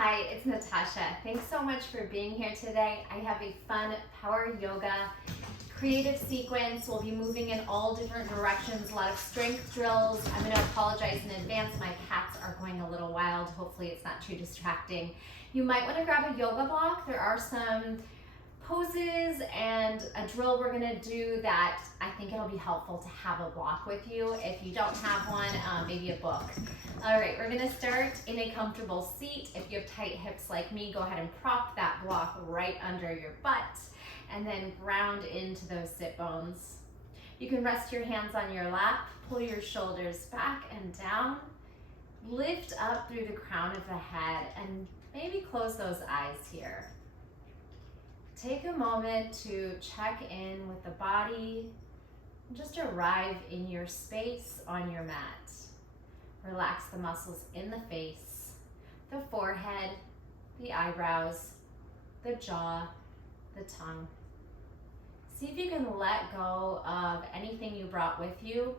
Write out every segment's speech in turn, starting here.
Hi, it's Natasha. Thanks so much for being here today. I have a fun power yoga creative sequence. We'll be moving in all different directions, a lot of strength drills. I'm going to apologize in advance. My cats are going a little wild. Hopefully it's not too distracting. You might want to grab a yoga block. There are some poses and a drill we're going to do that I think it'll be helpful to have a block with you. If you don't have one, maybe a book. All right, we're going to start in a comfortable seat. If you have tight hips like me, go ahead and prop that block right under your butt and then ground into those sit bones. You can rest your hands on your lap, pull your shoulders back and down, lift up through the crown of the head, and maybe close those eyes here. Take a moment to check in with the body and just arrive in your space on your mat. Relax the muscles in the face, the forehead, the eyebrows, the jaw, the tongue. See if you can let go of anything you brought with you,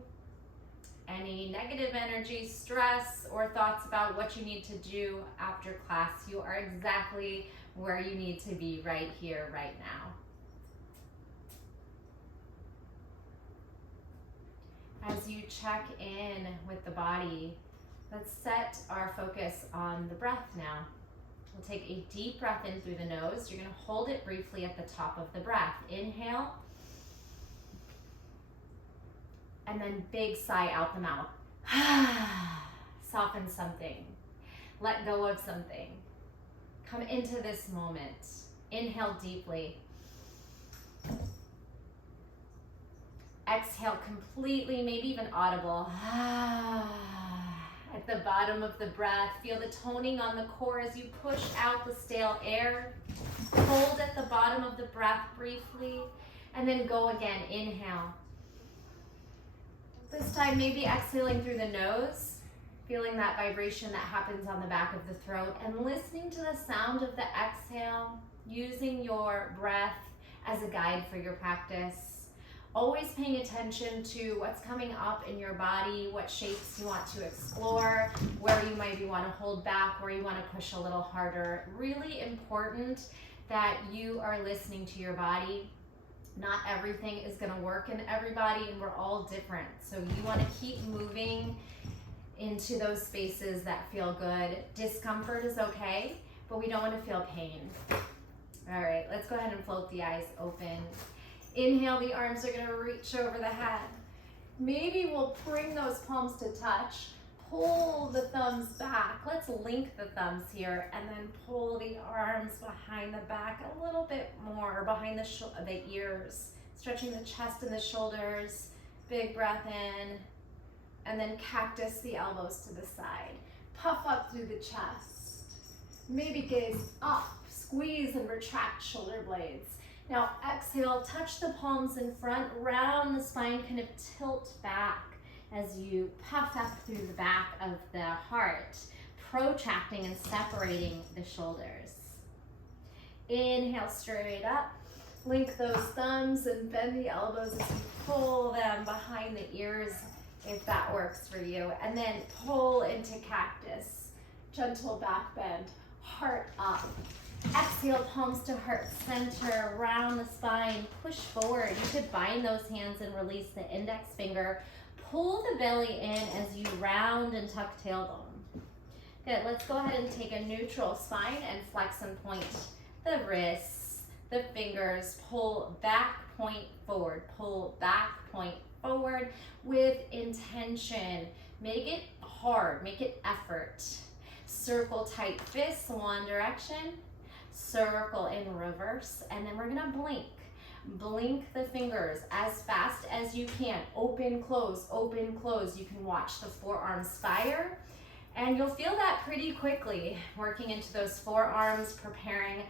any negative energy, stress, or thoughts about what you need to do after class. You are exactly where you need to be right here, right now. As you check in with the body, let's set our focus on the breath now. We'll take a deep breath in through the nose. You're going to hold it briefly at the top of the breath. Inhale. And then big sigh out the mouth. Soften something. Let go of something. Come into this moment. Inhale deeply. Exhale completely, maybe even audible. At the bottom of the breath, feel the toning on the core as you push out the stale air. Hold at the bottom of the breath briefly, and then go again. Inhale. This time, maybe exhaling through the nose, feeling that vibration that happens on the back of the throat, and listening to the sound of the exhale, using your breath as a guide for your practice. Always paying attention to what's coming up in your body, what shapes you want to explore, where you maybe want to hold back, where you want to push a little harder. Really important that you are listening to your body. Not everything is going to work in everybody, and we're all different. So you want to keep moving into those spaces that feel good. Discomfort is okay, but we don't want to feel pain. All right, let's go ahead and float the eyes open. Inhale, the arms are going to reach over the head. Maybe we'll bring those palms to touch. Pull the thumbs back. Let's link the thumbs here and then pull the arms behind the back a little bit more, behind the ears. Stretching the chest and the shoulders. Big breath in. And then cactus the elbows to the side. Puff up through the chest. Maybe gaze up. Squeeze and retract shoulder blades. Now exhale, touch the palms in front, round the spine, kind of tilt back as you puff up through the back of the heart, protracting and separating the shoulders. Inhale, straight up. Link those thumbs and bend the elbows as you pull them behind the ears, if that works for you. And then pull into cactus. Gentle back bend, heart up. Exhale, palms to heart center, round the spine, push forward. You could bind those hands and release the index finger. Pull the belly in as you round and tuck tailbone. Good, let's go ahead and take a neutral spine and flex and point the wrists, the fingers. Pull back, point forward. Pull back, point forward with intention. Make it hard, make it effort. Circle tight fists, one direction. Circle in reverse, and then we're gonna blink. Blink the fingers as fast as you can. Open, close, open, close. You can watch the forearms fire, and you'll feel that pretty quickly. Working into those forearms, preparing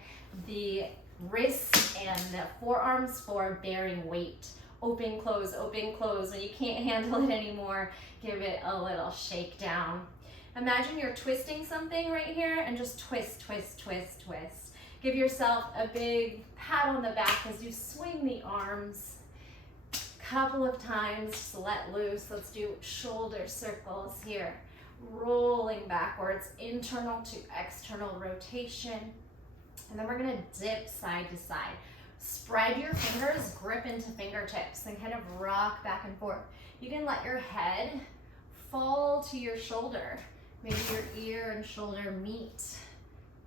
the wrists and the forearms for bearing weight. Open, close, open, close. When you can't handle it anymore, give it a little shake down. Imagine you're twisting something right here, and just twist, twist, twist, twist. Give yourself a big pat on the back as you swing the arms. Couple of times, just let loose. Let's do shoulder circles here. Rolling rolling backwards, internal to external rotation. And then we're gonna dip side to side. Spread your fingers, grip into fingertips, and kind of rock back and forth. You can let your head fall to your shoulder. Maybe your ear and shoulder meet.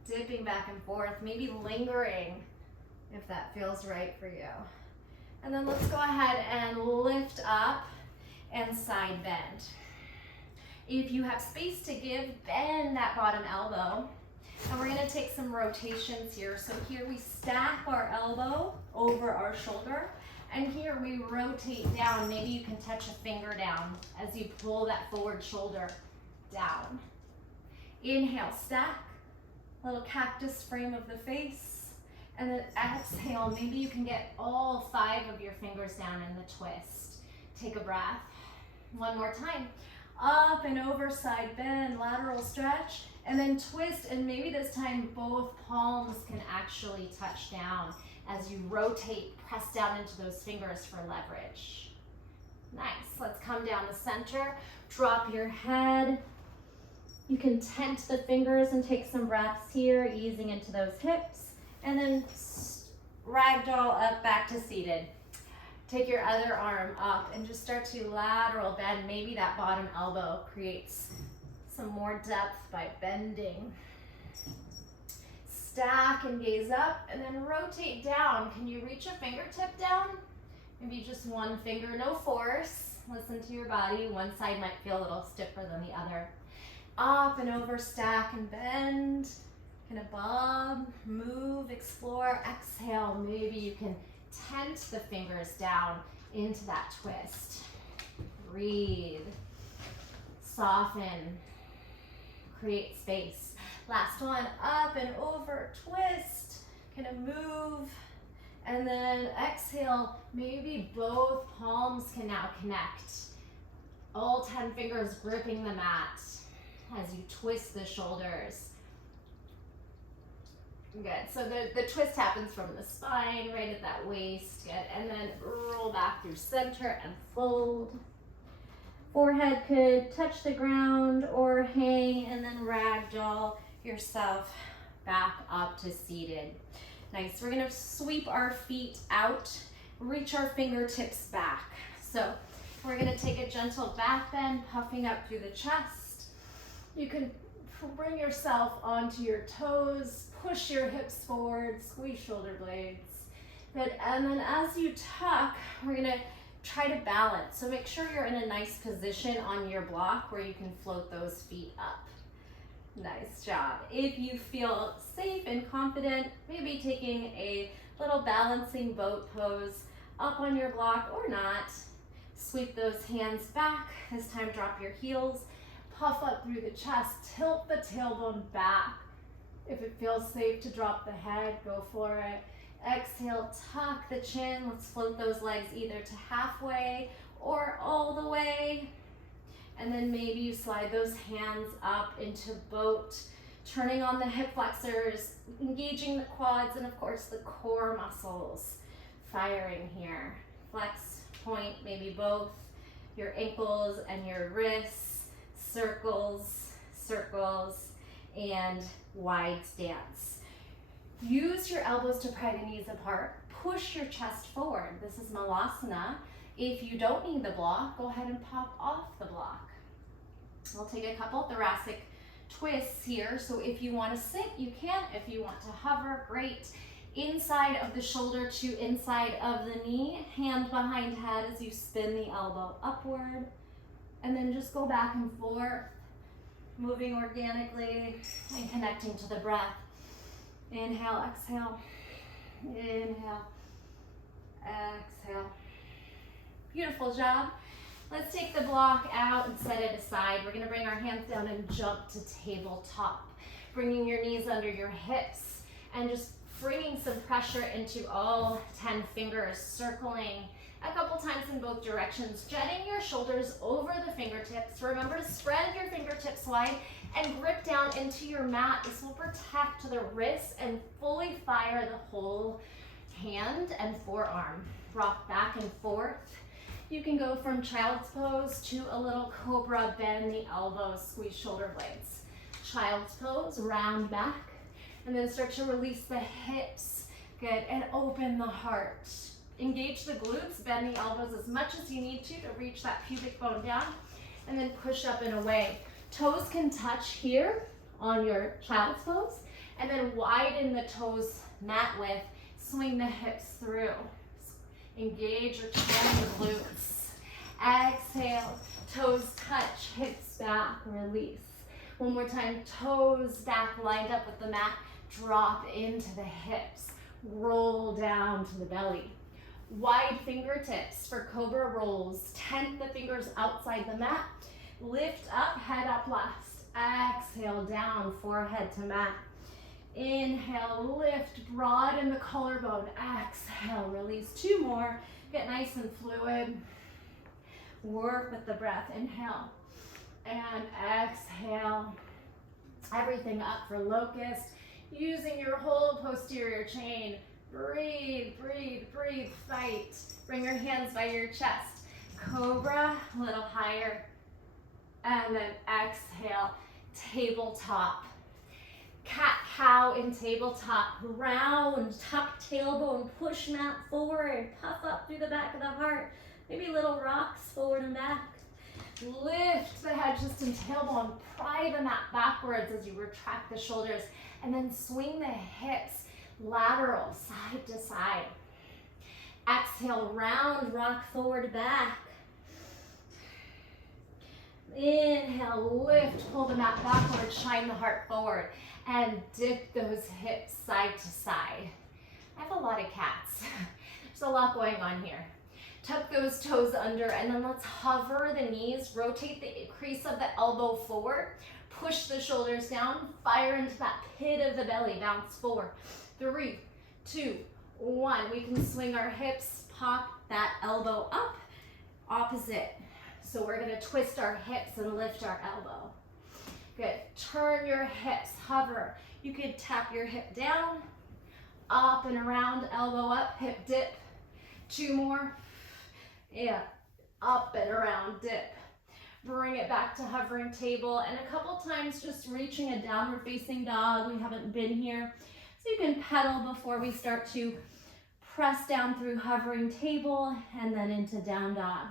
Dipping back and forth, maybe lingering if that feels right for you. And then let's go ahead and lift up and side bend. If you have space to give, bend that bottom elbow. And we're gonna take some rotations here. So here we stack our elbow over our shoulder, and here we rotate down. Maybe you can touch a finger down as you pull that forward shoulder down. Inhale, stack, little cactus frame of the face, and then exhale. Maybe you can get all 5 of your fingers down in the twist. Take a breath. One more time. Up and over, side bend, lateral stretch, and then twist, and maybe this time both palms can actually touch down as you rotate, press down into those fingers for leverage. Nice. Let's come down the center, drop your head. You can tent the fingers and take some breaths here, easing into those hips, and then ragdoll up back to seated. Take your other arm up and just start to lateral bend. Maybe that bottom elbow creates some more depth by bending. Stack and gaze up, and then rotate down. Can you reach a fingertip down? Maybe just one finger, no force. Listen to your body. One side might feel a little stiffer than the other. Up and over, stack and bend. Kind of bob, move, explore, exhale. Maybe you can tent the fingers down into that twist. Breathe, soften, create space. Last one, up and over, twist, kind of move, and then exhale. Maybe both palms can now connect. All 10 fingers gripping the mat as you twist the shoulders. Good, so the twist happens from the spine, right at that waist. Good, and then roll back through center and fold. Forehead could touch the ground or hang, and then ragdoll yourself back up to seated. Nice, we're gonna sweep our feet out, reach our fingertips back. So we're gonna take a gentle back bend, puffing up through the chest. You can bring yourself onto your toes, push your hips forward, squeeze shoulder blades. Good, and then as you tuck, we're gonna try to balance. So make sure you're in a nice position on your block where you can float those feet up. Nice job. If you feel safe and confident, maybe taking a little balancing boat pose up on your block or not. Sweep those hands back. This time drop your heels. Puff up through the chest, tilt the tailbone back. If it feels safe to drop the head, go for it. Exhale, tuck the chin. Let's float those legs either to halfway or all the way. And then maybe you slide those hands up into boat, turning on the hip flexors, engaging the quads, and of course the core muscles firing here. Flex, point, maybe both your ankles and your wrists. Circles, circles, and wide stance. Use your elbows to pry the knees apart. Push your chest forward. This is Malasana. If you don't need the block, go ahead and pop off the block. We'll take a couple thoracic twists here. So if you want to sit, you can. If you want to hover, great. Inside of the shoulder to inside of the knee. Hand behind head as you spin the elbow upward. And then just go back and forth, moving organically and connecting to the breath. Inhale, exhale, inhale, exhale. Beautiful job. Let's take the block out and set it aside. We're gonna bring our hands down and jump to tabletop, bringing your knees under your hips and just bringing some pressure into all 10 fingers, circling a couple times in both directions, jetting your shoulders over the fingertips. Remember to spread your fingertips wide and grip down into your mat. This will protect the wrists and fully fire the whole hand and forearm. Rock back and forth. You can go from child's pose to a little cobra, bend the elbows, squeeze shoulder blades. child's pose, round back, and then start to release the hips. Good, and open the heart. Engage the glutes, bend the elbows as much as you need to reach that pubic bone down, and then push up and away. Toes can touch here on your child's pose, and then widen the toes mat width, swing the hips through. Engage or turn the glutes. Exhale, toes touch, hips back, release. One more time, toes back lined up with the mat, drop into the hips, roll down to the belly. Wide fingertips for cobra rolls. Tent the fingers outside the mat. Lift up, head up last. Exhale, down, forehead to mat. Inhale, lift, broaden the collarbone. Exhale, release. 2 more. Get nice and fluid. Work with the breath. Inhale and exhale. Everything up for locust. Using your whole posterior chain. Breathe, breathe, breathe, fight. Bring your hands by your chest. Cobra, a little higher. And then exhale, tabletop. Cat-cow in tabletop. Round, tuck tailbone, push mat forward. Puff up through the back of the heart. Maybe little rocks forward and back. Lift the head, chest, and tailbone. Pry the mat backwards as you retract the shoulders. And then swing the hips lateral, side to side. Exhale, round, rock forward, back. Inhale, lift, pull the mat backward, shine the heart forward, and dip those hips side to side. I have a lot of cats. There's a lot going on here. Tuck those toes under, and then let's hover the knees, rotate the crease of the elbow forward, push the shoulders down, fire into that pit of the belly, bounce 4, 3, 2, 1. We can swing our hips, pop that elbow up, opposite. So we're gonna twist our hips and lift our elbow. Good, turn your hips, hover. You could tap your hip down, up and around, elbow up, hip dip. 2 more, yeah, up and around, dip. Bring it back to hovering table, and a couple times just reaching a downward facing dog. We haven't been here. So you can pedal before we start to press down through hovering table and then into down dog.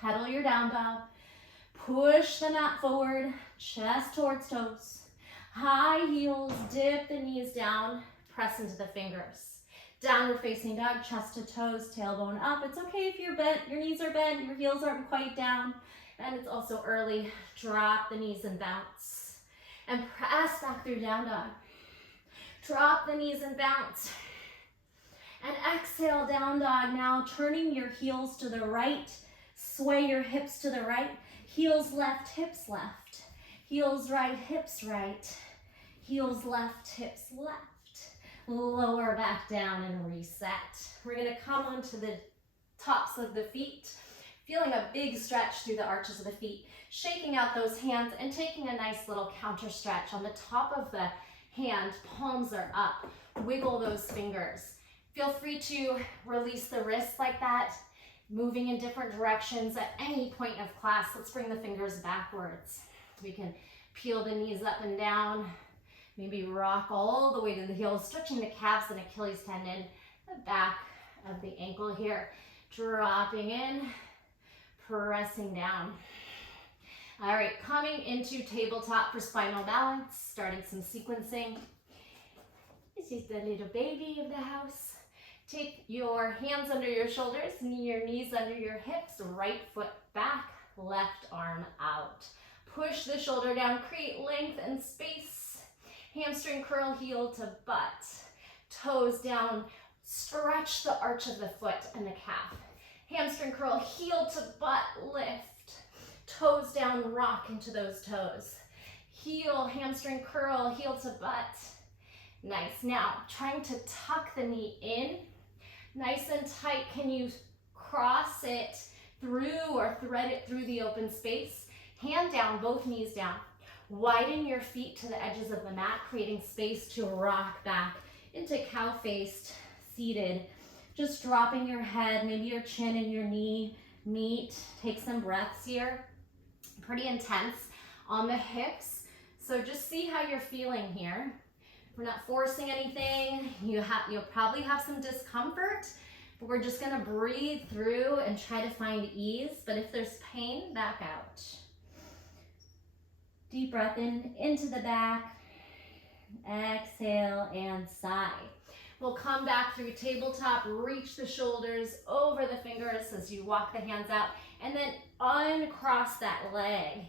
Pedal your down dog. Push the mat forward, chest towards toes. High heels, dip the knees down, press into the fingers. Downward facing dog, chest to toes, tailbone up. It's okay if you're bent, your knees are bent, your heels aren't quite down. And it's also early. Drop the knees and bounce. And press back through down dog. Drop the knees and bounce. And exhale, down dog. Now turning your heels to the right. Sway your hips to the right. Heels left, hips left. Heels right, hips right. Heels left, hips left. Lower back down and reset. We're going to come onto the tops of the feet. Feeling a big stretch through the arches of the feet. Shaking out those hands and taking a nice little counter stretch on the top of the hand, palms are up. Wiggle those fingers. Feel free to release the wrists like that, moving in different directions at any point of class. Let's bring the fingers backwards. We can peel the knees up and down, maybe rock all the way to the heels, stretching the calves and Achilles tendon, the back of the ankle here, dropping in, pressing down. All right, coming into tabletop for spinal balance, starting some sequencing. This is the little baby of the house. Take your hands under your shoulders, your knees under your hips, right foot back, left arm out. Push the shoulder down, create length and space. Hamstring curl, heel to butt. Toes down, stretch the arch of the foot and the calf. Hamstring curl, heel to butt, lift. Toes down, rock into those toes. Heel, hamstring curl, heel to butt. Nice. Now, trying to tuck the knee in. Nice and tight. Can you cross it through or thread it through the open space? Hand down, both knees down. Widen your feet to the edges of the mat, creating space to rock back into cow-faced, seated. Just dropping your head, maybe your chin and your knee meet. Take some breaths here. Pretty intense. On the hips, So just see how you're feeling here. We're not forcing anything. You'll probably have some discomfort, but we're just gonna breathe through and try to find ease. But if there's pain, back out. Deep breath in, into the back. Exhale and sigh. We'll come back through tabletop, reach the shoulders over the fingers as you walk the hands out, and then uncross that leg.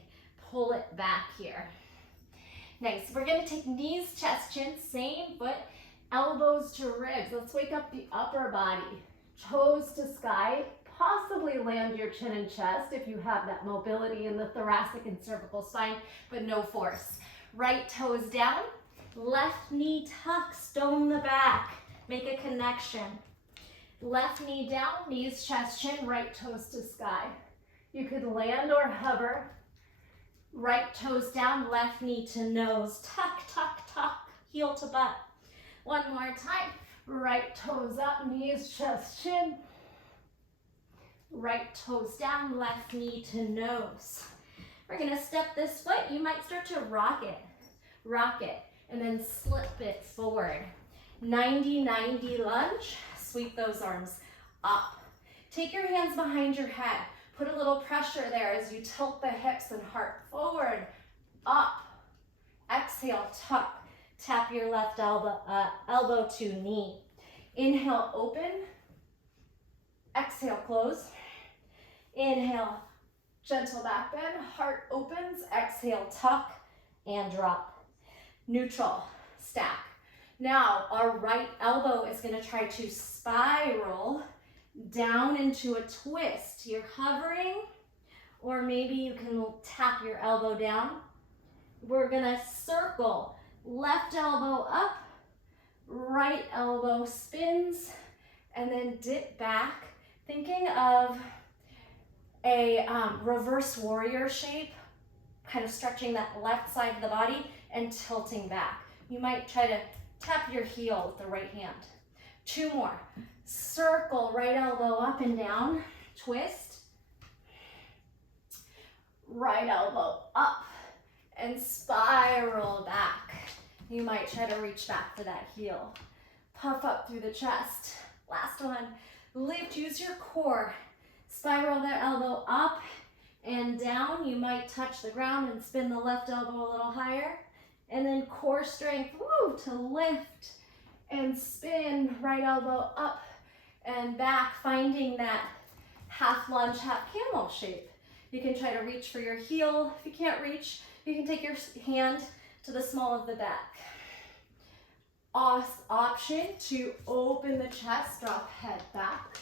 Pull it back here. Nice. We're going to take knees, chest, chin, same foot, elbows to ribs. Let's wake up the upper body. Toes to sky. Possibly land your chin and chest if you have that mobility in the thoracic and cervical spine, but no force. Right toes down. Left knee tucks, dome the back. Make a connection. Left knee down, knees, chest, chin, right toes to sky. You could land or hover. Right toes down, left knee to nose. Tuck, tuck, tuck, heel to butt. One more time. Right toes up, knees, chest, chin. Right toes down, left knee to nose. We're gonna step this foot. You might start to rock it, and then slip it forward. 90-90 lunge. Sweep those arms up. Take your hands behind your head. Put a little pressure there as you tilt the hips and heart forward, up. Exhale, tuck. Tap your left elbow to knee. Inhale, open. Exhale, close. Inhale, gentle back bend. Heart opens. Exhale, tuck and drop. Neutral, stack. Now, our right elbow is going to try to spiral down into a twist. You're hovering, or maybe you can tap your elbow down. We're gonna circle, left elbow up, right elbow spins, and then dip back, thinking of a reverse warrior shape, kind of stretching that left side of the body and tilting back. You might try to tap your heel with the right hand. 2 more. Circle, right elbow up and down, twist. Right elbow up and spiral back. You might try to reach back for that heel. Puff up through the chest. Last one. Lift, use your core. Spiral that elbow up and down. You might touch the ground and spin the left elbow a little higher. And then core strength, woo, to lift and spin, right elbow up and back, finding that half lunge, half camel shape. You can try to reach for your heel. If you can't reach, you can take your hand to the small of the back. Option to open the chest, drop head back.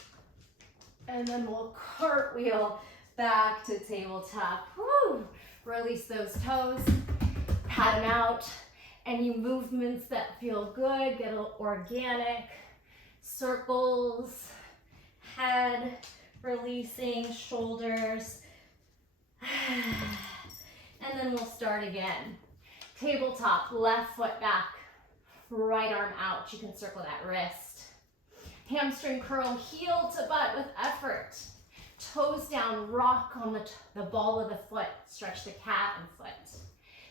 And then we'll cartwheel back to tabletop. Woo! Release those toes, pat them out. Any movements that feel good, get a little organic. Circles, head, releasing, shoulders. And then we'll start again. Tabletop, left foot back, right arm out. You can circle that wrist. Hamstring curl, heel to butt with effort. Toes down, rock on the ball of the foot. Stretch the calf and foot.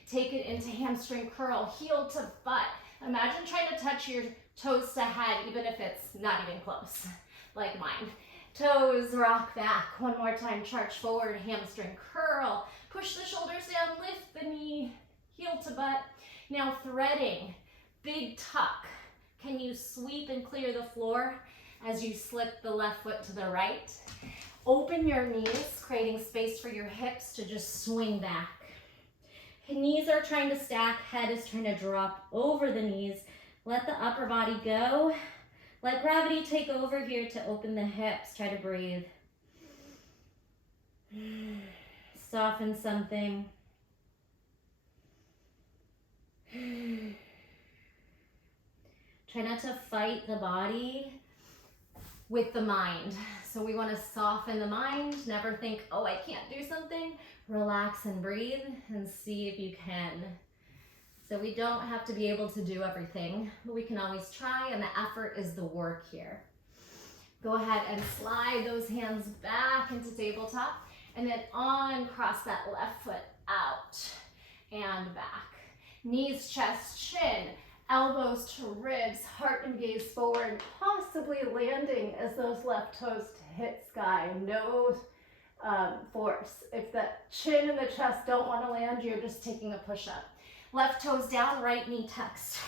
Take it into hamstring curl, heel to butt. Imagine trying to touch your toes to head, even if it's not even close, like mine. Toes rock back. One more time, charge forward, hamstring curl. Push the shoulders down, lift the knee, heel to butt. Now threading, big tuck. Can you sweep and clear the floor as you slip the left foot to the right? Open your knees, creating space for your hips to just swing back. Knees are trying to stack, head is trying to drop over the knees. Let the upper body go. Let gravity take over here to open the hips. Try to breathe. Soften something. Try not to fight the body with the mind. So we want to soften the mind. Never think, oh, I can't do something. Relax and breathe and see if you can. So we don't have to be able to do everything, but we can always try, and the effort is the work here. Go ahead and slide those hands back into tabletop, and then uncross that left foot out and back. Knees, chest, chin, elbows to ribs, heart and gaze forward, possibly landing as those left toes hit sky. No force. If the chin and the chest don't want to land, you're just taking a push-up. Left toes down, right knee tucks.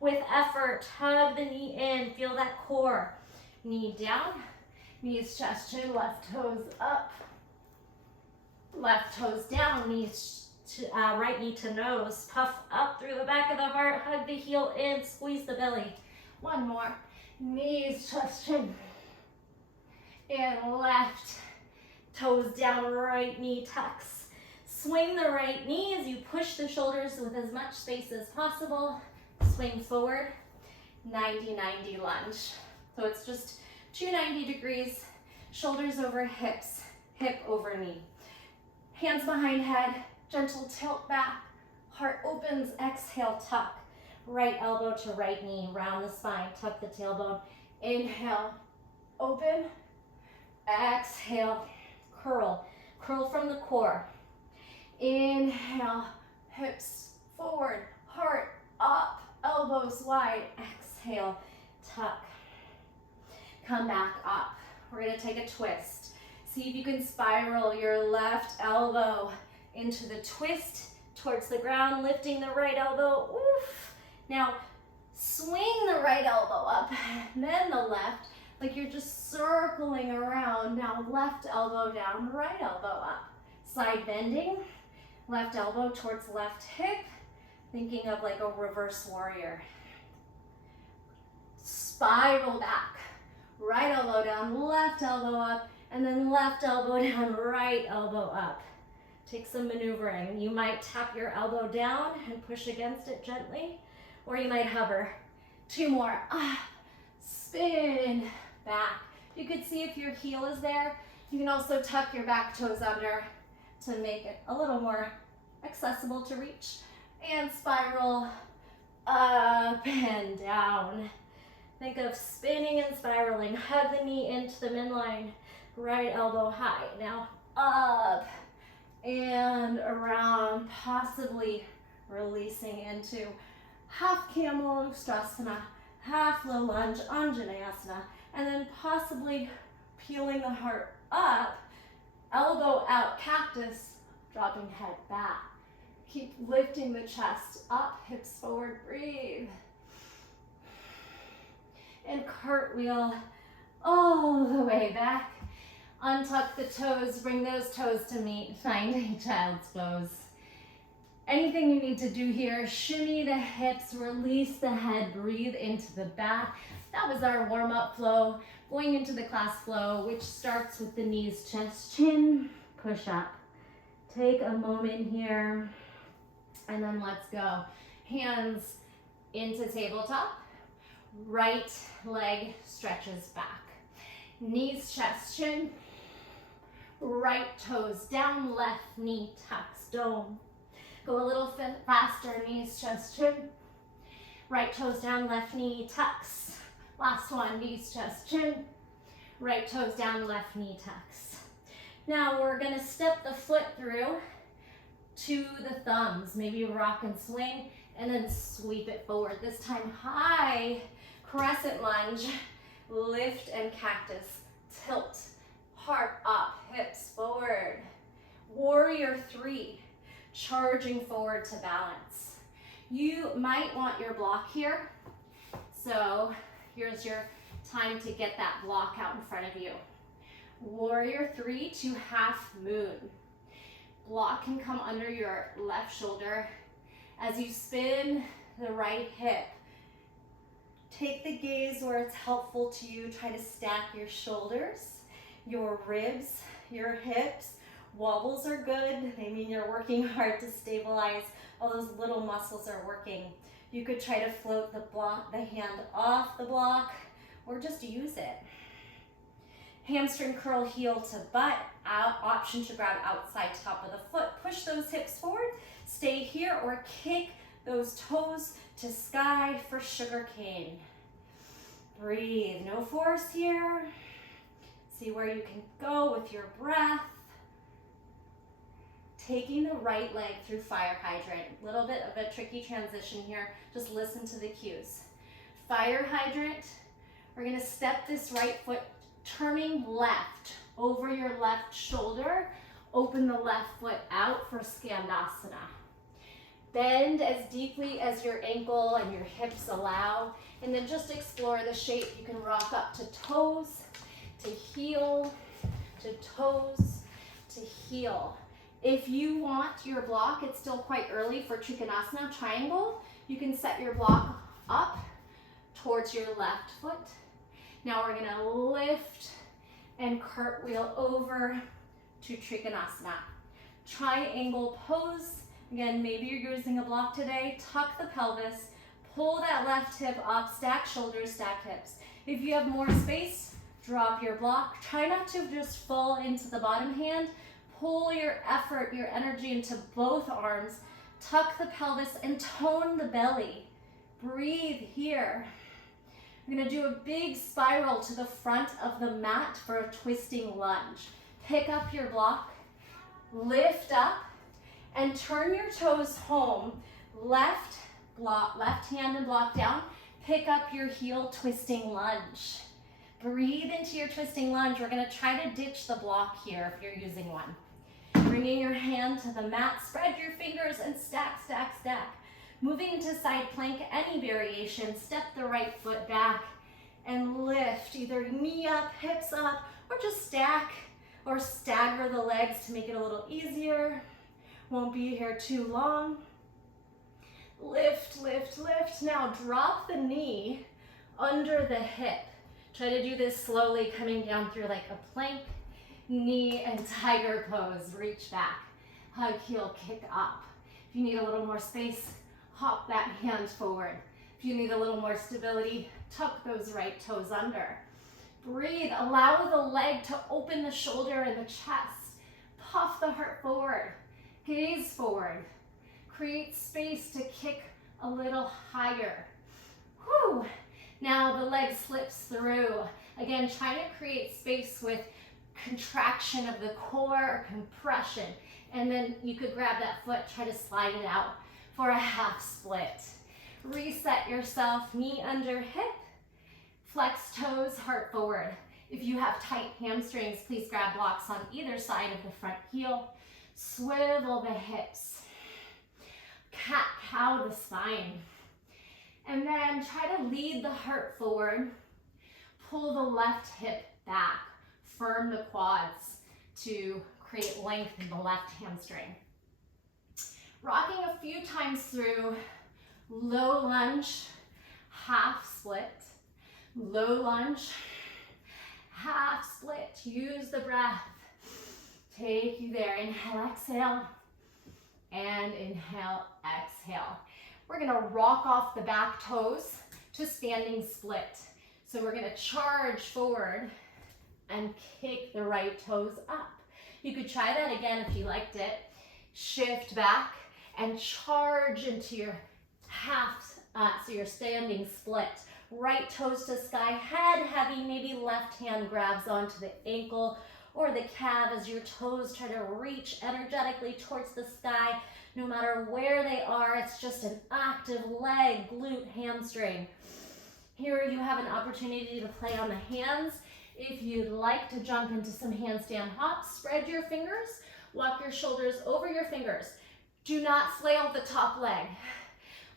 With effort, hug the knee in, feel that core. Knee down, knees, chest, chin, left toes up. Left toes down, knees to, right knee to nose. Puff up through the back of the heart, hug the heel in, squeeze the belly. One more. Knees, chest, chin. And left toes down, right knee tucks. Swing the right knee as you push the shoulders with as much space as possible. Swing forward, 90-90 lunge. So it's just 290 degrees, shoulders over hips, hip over knee. Hands behind head, gentle tilt back, heart opens, exhale, tuck. Right elbow to right knee, round the spine, tuck the tailbone. Inhale, open, exhale, curl. Curl from the core. Inhale, hips forward, heart up, elbows wide. Exhale, tuck. Come back up. We're gonna take a twist. See if you can spiral your left elbow into the twist towards the ground, lifting the right elbow. Oof. Now, swing the right elbow up, then the left, like you're just circling around. Now, left elbow down, right elbow up. Side bending, left elbow towards left hip, thinking of like a reverse warrior. Spiral back, right elbow down, left elbow up, and then left elbow down, right elbow up. Take some maneuvering. You might tap your elbow down and push against it gently, or you might hover. Two more. Spin back. You could see if your heel is there. You can also tuck your back toes under to make it a little more accessible to reach. And spiral up and down. Think of spinning and spiraling. Hug the knee into the midline. Right elbow high. Now up and around, possibly releasing into half camel Ustrasana, half low lunge Anjaneyasana, and then possibly peeling the heart up, elbow out, cactus, dropping head back. Keep lifting the chest up, hips forward, breathe. And cartwheel all the way back. Untuck the toes, bring those toes to meet, find a child's pose. Anything you need to do here, shimmy the hips, release the head, breathe into the back. That was our warm-up flow. Going into the class flow, which starts with the knees, chest, chin, push up. Take a moment here, and then let's go. Hands into tabletop. Right leg stretches back. Knees, chest, chin. Right toes down, left knee tucks, dome. Go a little faster, knees, chest, chin. Right toes down, left knee tucks. Last one, knees, chest, chin. Right toes down, left knee tucks. Now we're gonna step the foot through to the thumbs, maybe rock and swing, and then sweep it forward. This time high, crescent lunge, lift and cactus, tilt, heart up, hips forward. Warrior 3, charging forward to balance. You might want your block here, so here's your time to get that block out in front of you. Warrior 3 to half moon. Block can come under your left shoulder. As you spin the right hip, take the gaze where it's helpful to you. Try to stack your shoulders, your ribs, your hips. Wobbles are good. They mean you're working hard to stabilize. All those little muscles are working. You could try to float the hand off the block, or just use it. Hamstring curl, heel to butt, out, option to grab outside top of the foot. Push those hips forward, stay here, or kick those toes to sky for sugar cane. Breathe, no force here. See where you can go with your breath. taking the right leg through fire hydrant. A little bit of a tricky transition here. Just listen to the cues. Fire hydrant, we're gonna step this right foot, turning left over your left shoulder. Open the left foot out for Skandasana. Bend as deeply as your ankle and your hips allow, and then just explore the shape. You can rock up to toes, to heel, to toes, to heel. If you want your block, it's still quite early for Trikonasana, triangle. You can set your block up towards your left foot. Now we're gonna lift and cartwheel over to Trikonasana. Triangle pose. Again, maybe you're using a block today. Tuck the pelvis, pull that left hip up, stack shoulders, stack hips. If you have more space, drop your block. Try not to just fall into the bottom hand. Pull your effort, your energy into both arms. Tuck the pelvis and tone the belly. Breathe here. I'm gonna do a big spiral to the front of the mat for a twisting lunge. Pick up your block, lift up, and turn your toes home. Left hand and block down. Pick up your heel, twisting lunge. Breathe into your twisting lunge. We're gonna try to ditch the block here if you're using one. Bringing your hand to the mat, spread your fingers and stack, stack, stack. Moving into side plank, any variation, step the right foot back and lift, either knee up, hips up, or just stack or stagger the legs to make it a little easier. Won't be here too long. Lift, lift, lift. Now drop the knee under the hip. Try to do this slowly, coming down through like a plank, knee and tiger pose. Reach back, hug, heel, kick up. If you need a little more space, hop that hand forward. If you need a little more stability, tuck those right toes under. Breathe, allow the leg to open the shoulder and the chest. Puff the heart forward, gaze forward. Create space to kick a little higher. Whew. Now the leg slips through. Again, try to create space with contraction of the core, compression. And then you could grab that foot, try to slide it out for a half split. Reset yourself, knee under hip, flex toes, heart forward. If you have tight hamstrings, please grab blocks on either side of the front heel. Swivel the hips, cat-cow the spine. And then try to lead the heart forward. Pull the left hip back, firm the quads to create length in the left hamstring. Rocking a few times through low lunge, half split, low lunge, half split. Use the breath. Take you there. Inhale, exhale, and inhale, exhale. We're gonna rock off the back toes to standing split. So we're gonna charge forward and kick the right toes up. You could try that again if you liked it. Shift back and charge into your so your standing split. Right toes to sky, head heavy, maybe left hand grabs onto the ankle or the calf as your toes try to reach energetically towards the sky. No matter where they are, it's just an active leg, glute, hamstring. Here you have an opportunity to play on the hands. If you'd like to jump into some handstand hops, spread your fingers, walk your shoulders over your fingers. Do not flail the top leg.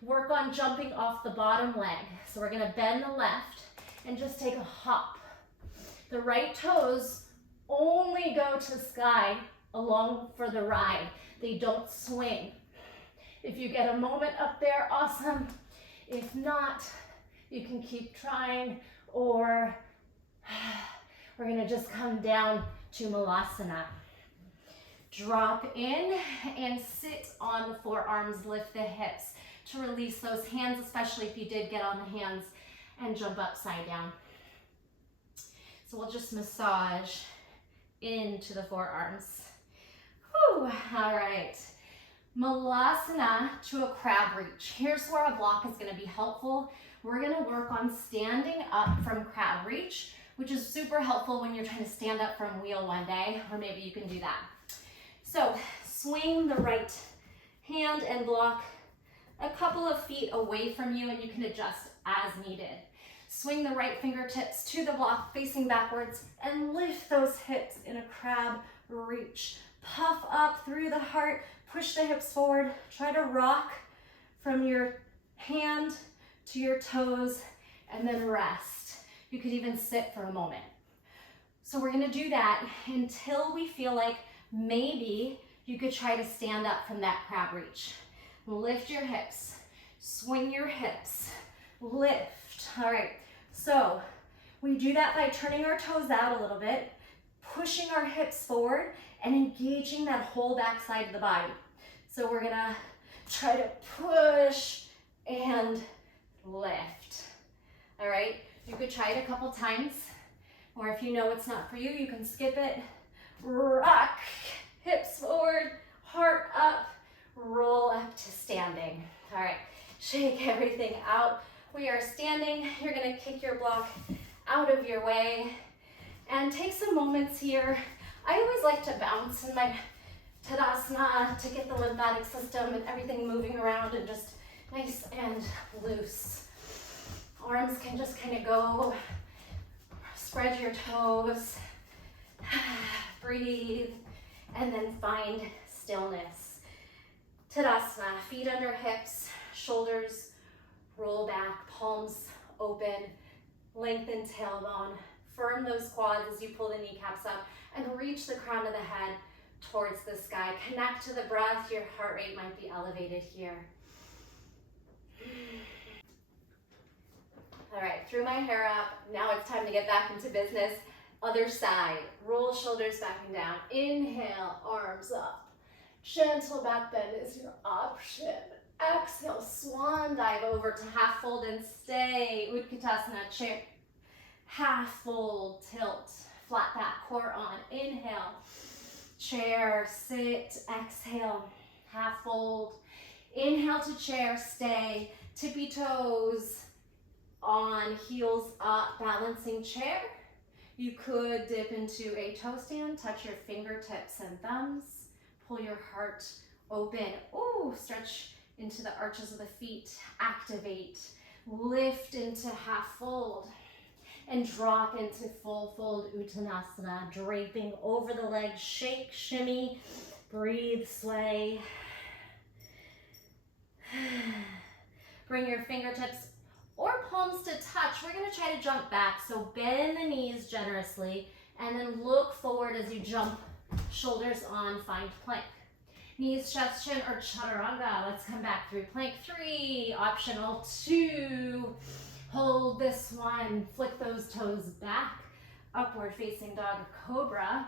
Work on jumping off the bottom leg. So we're gonna bend the left and just take a hop. The right toes only go to sky along for the ride. They don't swing. If you get a moment up there, awesome. If not, you can keep trying, or we're gonna just come down to Malasana. Drop in and sit on the forearms, lift the hips to release those hands, especially if you did get on the hands and jump upside down. So we'll just massage into the forearms. Whew, all right. Malasana to a crab reach. Here's where a block is gonna be helpful. We're gonna work on standing up from crab reach, which is super helpful when you're trying to stand up from wheel one day, or maybe you can do that. So swing the right hand and block a couple of feet away from you, and you can adjust as needed. Swing the right fingertips to the block facing backwards and lift those hips in a crab reach. Puff up through the heart, push the hips forward. Try to rock from your hand to your toes and then rest. You could even sit for a moment. So we're gonna do that until we feel like maybe you could try to stand up from that crab reach. Lift your hips, swing your hips, lift. All right, so we do that by turning our toes out a little bit, pushing our hips forward, and engaging that whole back side of the body. So we're gonna try to push and lift. All right, you could try it a couple times, or if you know it's not for you, you can skip it. Rock, hips forward, heart up, roll up to standing. All right, shake everything out. We are standing. You're gonna kick your block out of your way and take some moments here. I always like to bounce in my Tadasana to get the lymphatic system and everything moving around and just nice and loose. Arms can just kind of go. Spread your toes. Breathe. And then find stillness. Tadasana, feet under hips, shoulders roll back, palms open, lengthen tailbone, firm those quads as you pull the kneecaps up, and reach the crown of the head towards the sky. Connect to the breath, your heart rate might be elevated here. All right, threw my hair up, now it's time to get back into business. Other side, roll shoulders back and down. Inhale, arms up. Gentle back bend is your option. Exhale, swan dive over to half fold and stay. Utkatasana, chair. Half fold, tilt, flat back, core on. Inhale, chair, sit, exhale, half fold. Inhale to chair, stay. Tippy toes on, heels up, balancing chair. You could dip into a toe stand, touch your fingertips and thumbs, pull your heart open. Ooh, stretch into the arches of the feet, activate, lift into half fold, and drop into full fold Uttanasana, draping over the legs, shake, shimmy, breathe, sway. Bring your fingertips or palms to touch. We're gonna try to jump back, so bend the knees generously, and then look forward as you jump, shoulders on, find plank. Knees, chest, chin, or chaturanga. Let's come back through plank 3, optional 2. Hold this one, flick those toes back, upward facing dog or cobra.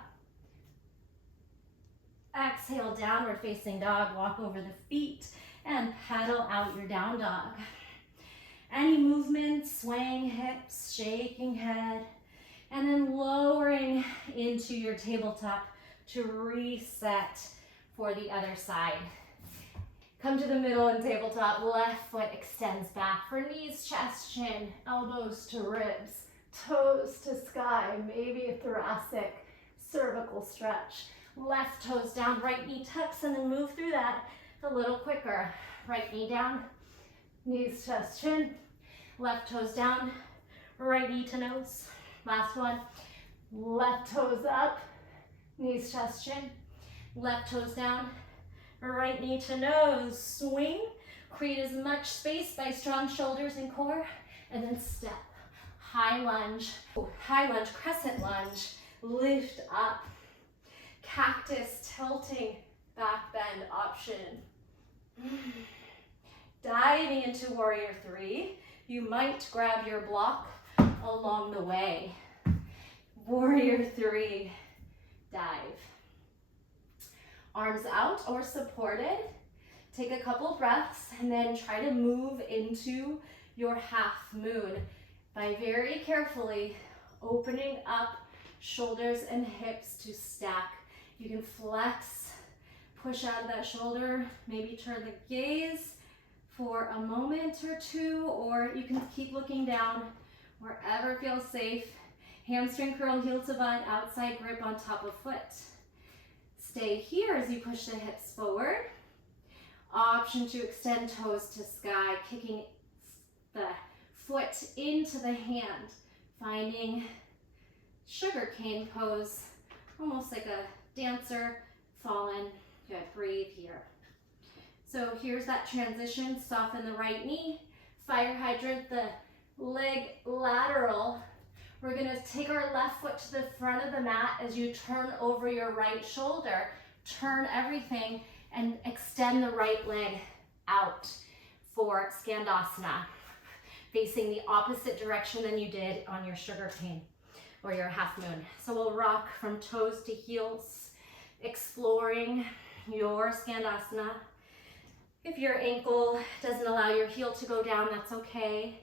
Exhale, downward facing dog, walk over the feet, and paddle out your down dog. Any movement, swaying hips, shaking head, and then lowering into your tabletop to reset for the other side. Come to the middle and tabletop, left foot extends back for knees, chest, chin, elbows to ribs, toes to sky, maybe a thoracic, cervical stretch. Left toes down, right knee tucks, and then move through that a little quicker. Right knee down, knees, chest, chin, left toes down, right knee to nose. Last one, left toes up, knees, chest, chin, left toes down, right knee to nose. Swing, create as much space by strong shoulders and core, and then step. High lunge, crescent lunge, lift up. Cactus, tilting, back bend option. Diving into warrior 3. You might grab your block along the way. Warrior 3, dive. Arms out or supported. Take a couple breaths and then try to move into your half moon by very carefully opening up shoulders and hips to stack. You can flex, push out of that shoulder, maybe turn the gaze for a moment or two, or you can keep looking down wherever feels safe. Hamstring curl, heel to butt, outside grip on top of foot. Stay here as you push the hips forward. Option to extend toes to sky, kicking the foot into the hand, finding sugar cane pose, almost like a dancer fallen. Good, breathe here. So here's that transition, soften the right knee, fire hydrant the leg lateral. We're gonna take our left foot to the front of the mat as you turn over your right shoulder, turn everything and extend the right leg out for Skandasana, facing the opposite direction than you did on your sugar cane or your half moon. So we'll rock from toes to heels, exploring your Skandasana. If your ankle doesn't allow your heel to go down, that's okay.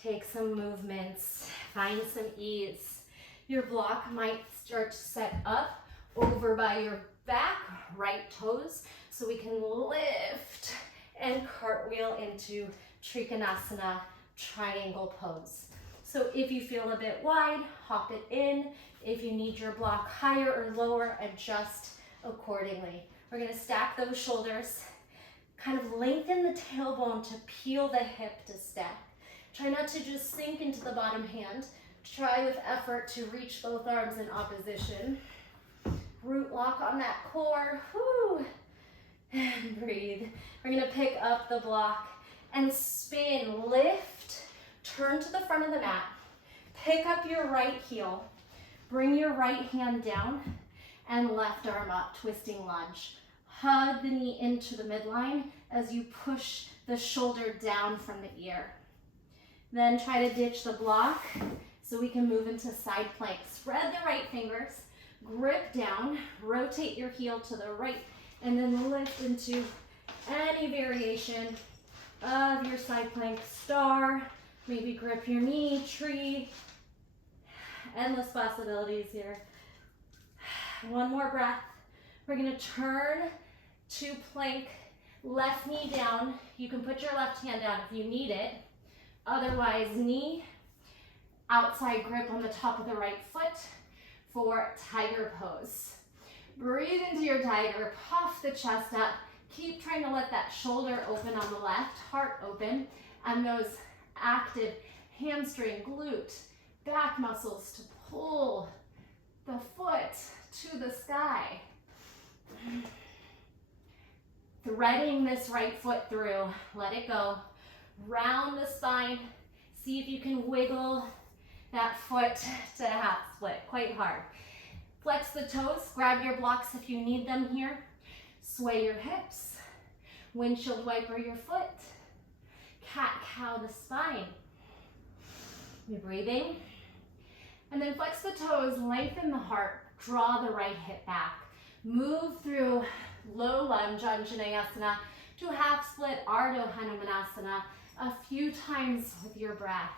Take some movements, find some ease. Your block might start to set up over by your back, right toes, so we can lift and cartwheel into Trikonasana, triangle pose. So if you feel a bit wide, hop it in. If you need your block higher or lower, adjust accordingly. We're gonna stack those shoulders, kind of lengthen the tailbone to peel the hip to stack. Try not to just sink into the bottom hand. Try with effort to reach both arms in opposition. Root lock on that core, whoo, and breathe. We're gonna pick up the block and spin, lift, turn to the front of the mat, pick up your right heel, bring your right hand down, and left arm up, twisting lunge. Hug the knee into the midline as you push the shoulder down from the ear. Then try to ditch the block so we can move into side plank. Spread the right fingers, grip down, rotate your heel to the right, and then lift into any variation of your side plank. Star, maybe grip your knee, tree. Endless possibilities here. One more breath. We're gonna turn to plank, left knee down. You can put your left hand down if you need it. Otherwise, knee, outside grip on the top of the right foot for tiger pose. Breathe into your tiger, puff the chest up. Keep trying to let that shoulder open on the left, heart open, and those active hamstring, glute, back muscles to pull the foot to the sky. Threading this right foot through, let it go. Round the spine, see if you can wiggle that foot to half split, quite hard. Flex the toes, grab your blocks if you need them here. Sway your hips, windshield wiper your foot, cat-cow the spine. You're breathing. And then flex the toes, lengthen the heart, draw the right hip back. Move through low lunge, Anjaneyasana, to half split, Ardha Hanumanasana, a few times with your breath.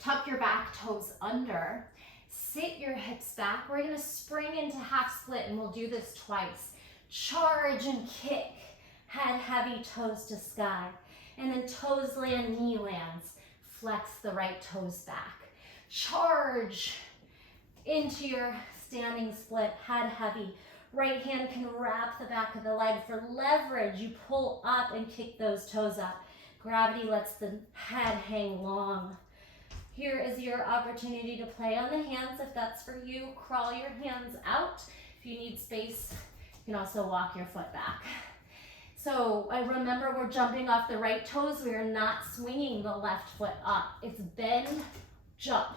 Tuck your back toes under. Sit your hips back. We're gonna spring into half split and we'll do this twice. Charge and kick. Head heavy, toes to sky. And then toes land, knee lands. Flex the right toes back. Charge into your standing split, head heavy. Right hand can wrap the back of the leg for leverage. You pull up and kick those toes up. Gravity lets the head hang long. Here is your opportunity to play on the hands. If that's for you, crawl your hands out. If you need space, you can also walk your foot back. So I remember we're jumping off the right toes. We are not swinging the left foot up. It's bend, jump.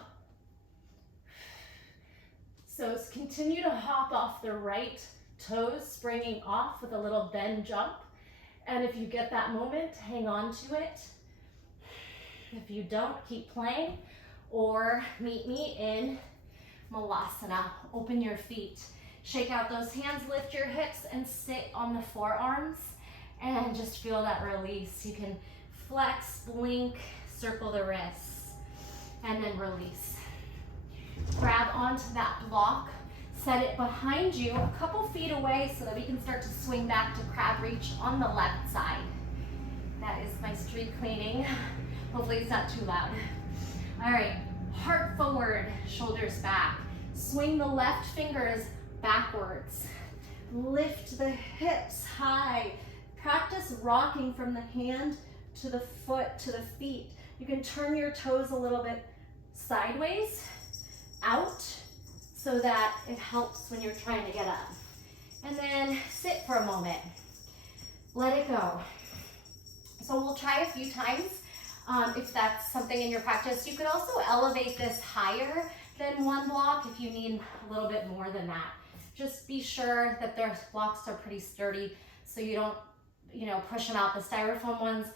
So continue to hop off the right toes, springing off with a little bend jump. And if you get that moment, hang on to it. If you don't, keep playing, or meet me in Malasana. Open your feet. Shake out those hands, lift your hips, and sit on the forearms. And just feel that release. You can flex, blink, circle the wrists, and then release. Grab onto that block, set it behind you a couple feet away so that we can start to swing back to crab reach on the left side. That is my street cleaning. Hopefully it's not too loud. All right, Heart forward, shoulders back. Swing the left fingers backwards. Lift the hips high. Practice rocking from the hand to the foot, to the feet. You can turn your toes a little bit sideways, out, so that it helps when you're trying to get up. And then sit for a moment. Let it go. So we'll try a few times if that's something in your practice. You could also elevate this higher than one block if you need a little bit more than that. Just be sure that their blocks are pretty sturdy so you don't, push them out. The styrofoam ones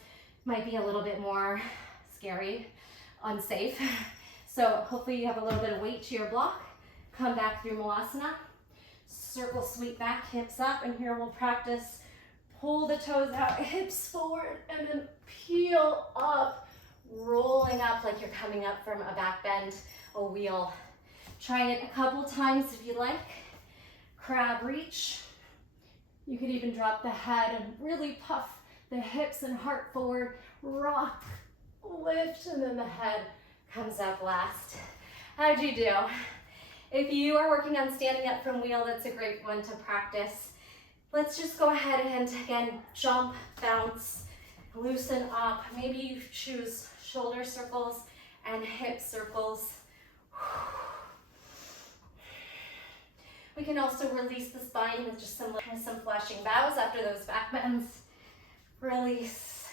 might be a little bit more scary, unsafe. So hopefully you have a little bit of weight to your block. Come back through Malasana. Circle sweep back, hips up, and here we'll practice. Pull the toes out, hips forward, and then peel up, rolling up like you're coming up from a back bend, a wheel. Try it a couple times if you like. Crab reach. You could even drop the head and really puff the hips and heart forward. Rock, lift, and then the head comes up last. How'd you do? If you are working on standing up from wheel, that's a great one to practice. Let's just go ahead and again, jump, bounce, loosen up. Maybe you choose shoulder circles and hip circles. We can also release the spine with just some flashing bows after those back bends. Release,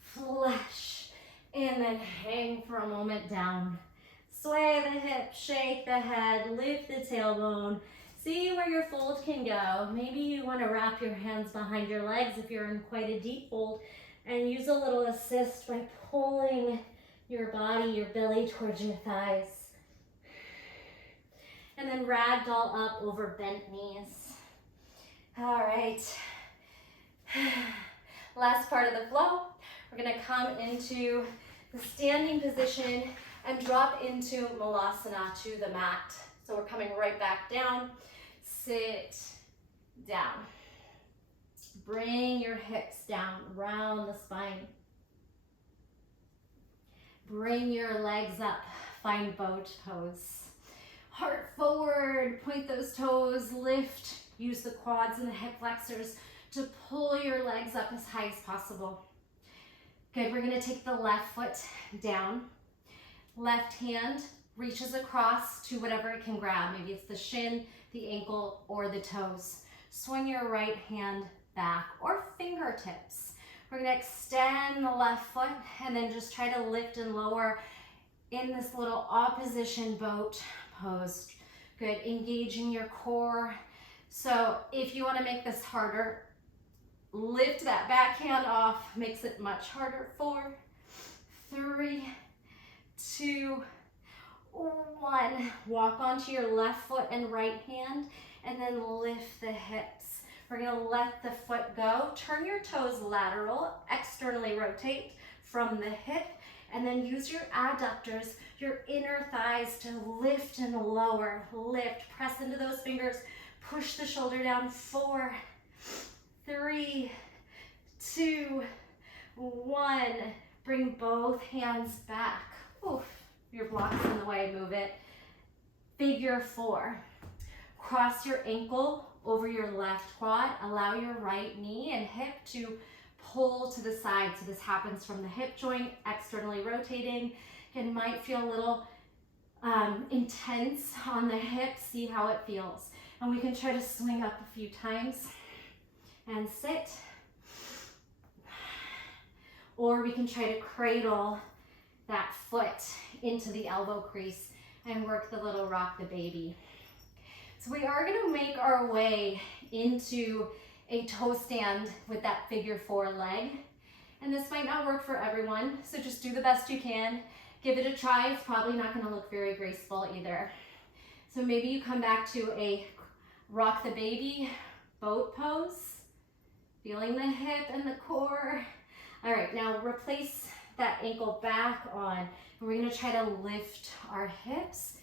flesh, and then hang for a moment down. Sway the hips, shake the head, lift the tailbone. See where your fold can go. Maybe you want to wrap your hands behind your legs if you're in quite a deep fold and use a little assist by pulling your body, your belly towards your thighs. And then ragdoll up over bent knees. All right. Last part of the flow. We're gonna come into the standing position and drop into Malasana to the mat. So we're coming right back down. Sit down. Bring your hips down, round the spine. Bring your legs up, find bow pose. Heart forward, point those toes, lift. Use the quads and the hip flexors to pull your legs up as high as possible. Good, we're gonna take the left foot down. Left hand reaches across to whatever it can grab. Maybe it's the shin, the ankle, or the toes. Swing your right hand back or fingertips. We're gonna extend the left foot and then just try to lift and lower in this little opposition boat pose. Good, engaging your core. So if you wanna make this harder, lift that back hand off, makes it much harder. 4, 3, 2, 1. Walk onto your left foot and right hand and then lift the hips. We're gonna let the foot go. Turn your toes lateral, externally rotate from the hip, and then use your adductors, your inner thighs to lift and lower. Lift, press into those fingers, push the shoulder down. 4, 3, 2, 1. Bring both hands back. Oof, your block's in the way, move it. Figure 4. Cross your ankle over your left quad. Allow your right knee and hip to pull to the side. So this happens from the hip joint, externally rotating. It might feel a little intense on the hip. See how it feels. And we can try to swing up a few times and sit. Or we can try to cradle that foot into the elbow crease and work the little rock the baby. So we are gonna make our way into a toe stand with that figure 4 leg. And this might not work for everyone, so just do the best you can. Give it a try. It's probably not gonna look very graceful either. So maybe you come back to a rock the baby boat pose, feeling the hip and the core. All right, now replace that ankle back on. We're gonna try to lift our hips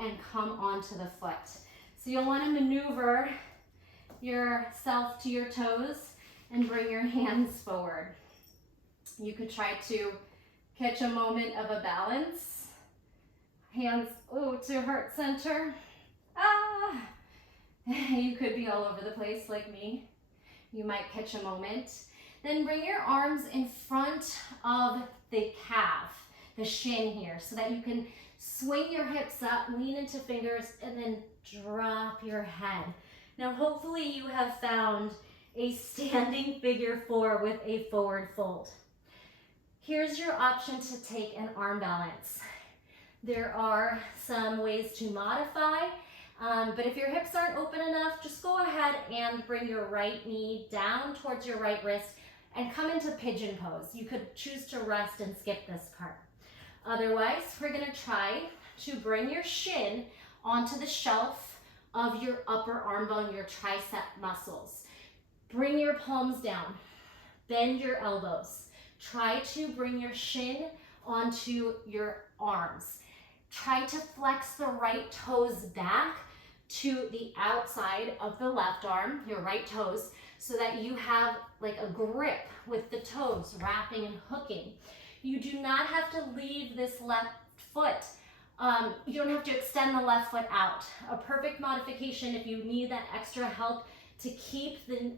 and come onto the foot. So you'll wanna maneuver yourself to your toes and bring your hands forward. You could try to catch a moment of a balance. Hands, to heart center. Ah, you could be all over the place like me. You might catch a moment. Then bring your arms in front of the calf, the shin here, so that you can swing your hips up, lean into fingers, and then drop your head. Now, hopefully you have found a standing figure 4 with a forward fold. Here's your option to take an arm balance. There are some ways to modify, but if your hips aren't open enough, just go ahead and bring your right knee down towards your right wrist and come into pigeon pose. You could choose to rest and skip this part. Otherwise, we're gonna try to bring your shin onto the shelf of your upper arm bone, your tricep muscles. Bring your palms down, bend your elbows. Try to bring your shin onto your arms. Try to flex the right toes back to the outside of the left arm, your right toes, so that you have like a grip with the toes wrapping and hooking. You do not have to leave this left foot. You don't have to extend the left foot out. A perfect modification if you need that extra help to keep the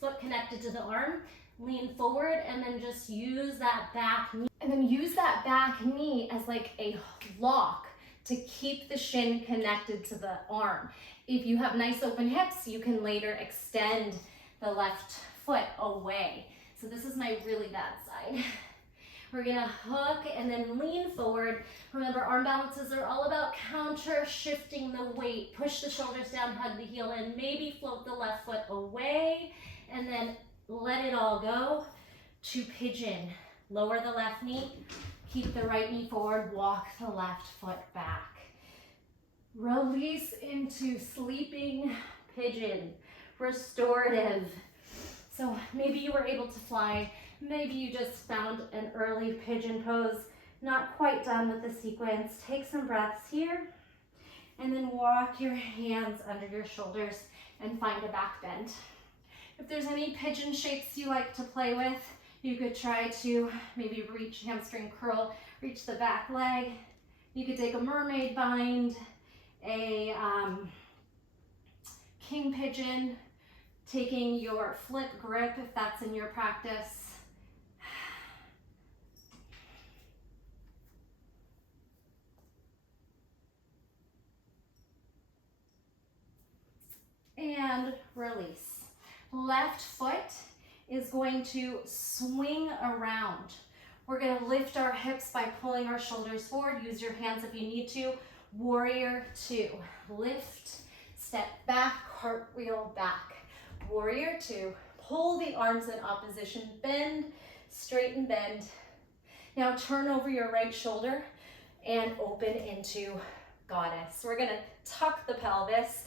foot connected to the arm. Lean forward and then just use that back knee. And then use that back knee as like a lock to keep the shin connected to the arm. If you have nice open hips, you can later extend the left foot away. So this is my really bad side. We're gonna hook and then lean forward. Remember, arm balances are all about counter shifting the weight. Push the shoulders down, hug the heel in, maybe float the left foot away, and then let it all go to pigeon. Lower the left knee, keep the right knee forward, walk the left foot back. Release into sleeping pigeon, restorative. So maybe you were able to fly, maybe you just found an early pigeon pose, not quite done with the sequence. Take some breaths here, and then walk your hands under your shoulders and find a back bend. If there's any pigeon shapes you like to play with, you could try to maybe reach hamstring curl, reach the back leg. You could take a mermaid bind, a king pigeon, taking your flip grip if that's in your practice. And release. Left foot is going to swing around. We're going to lift our hips by pulling our shoulders forward. Use your hands if you need to. Warrior 2. Lift, step back, cartwheel back. Warrior 2. Pull the arms in opposition. Bend, straighten, bend. Now turn over your right shoulder and open into goddess. We're going to tuck the pelvis,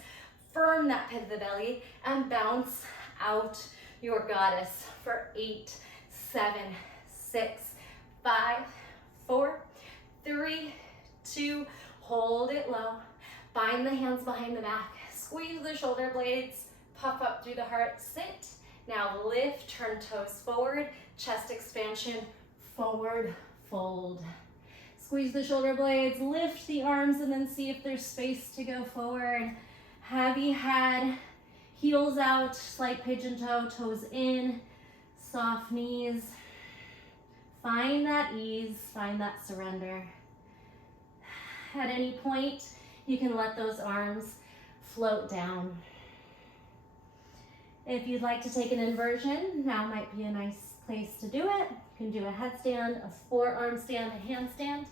firm that pit of the belly, and bounce out your goddess for 8, 7, 6, 5, 4, 3, 2, hold it low. Bind the hands behind the back, squeeze the shoulder blades, puff up through the heart, sit. Now lift, turn toes forward, chest expansion, forward fold. Squeeze the shoulder blades, lift the arms, and then see if there's space to go forward. Heavy head, heels out, slight pigeon toe, toes in, soft knees. Find that ease, find that surrender. At any point, you can let those arms float down. If you'd like to take an inversion, now might be a nice place to do it. You can do a headstand, a forearm stand, a handstand,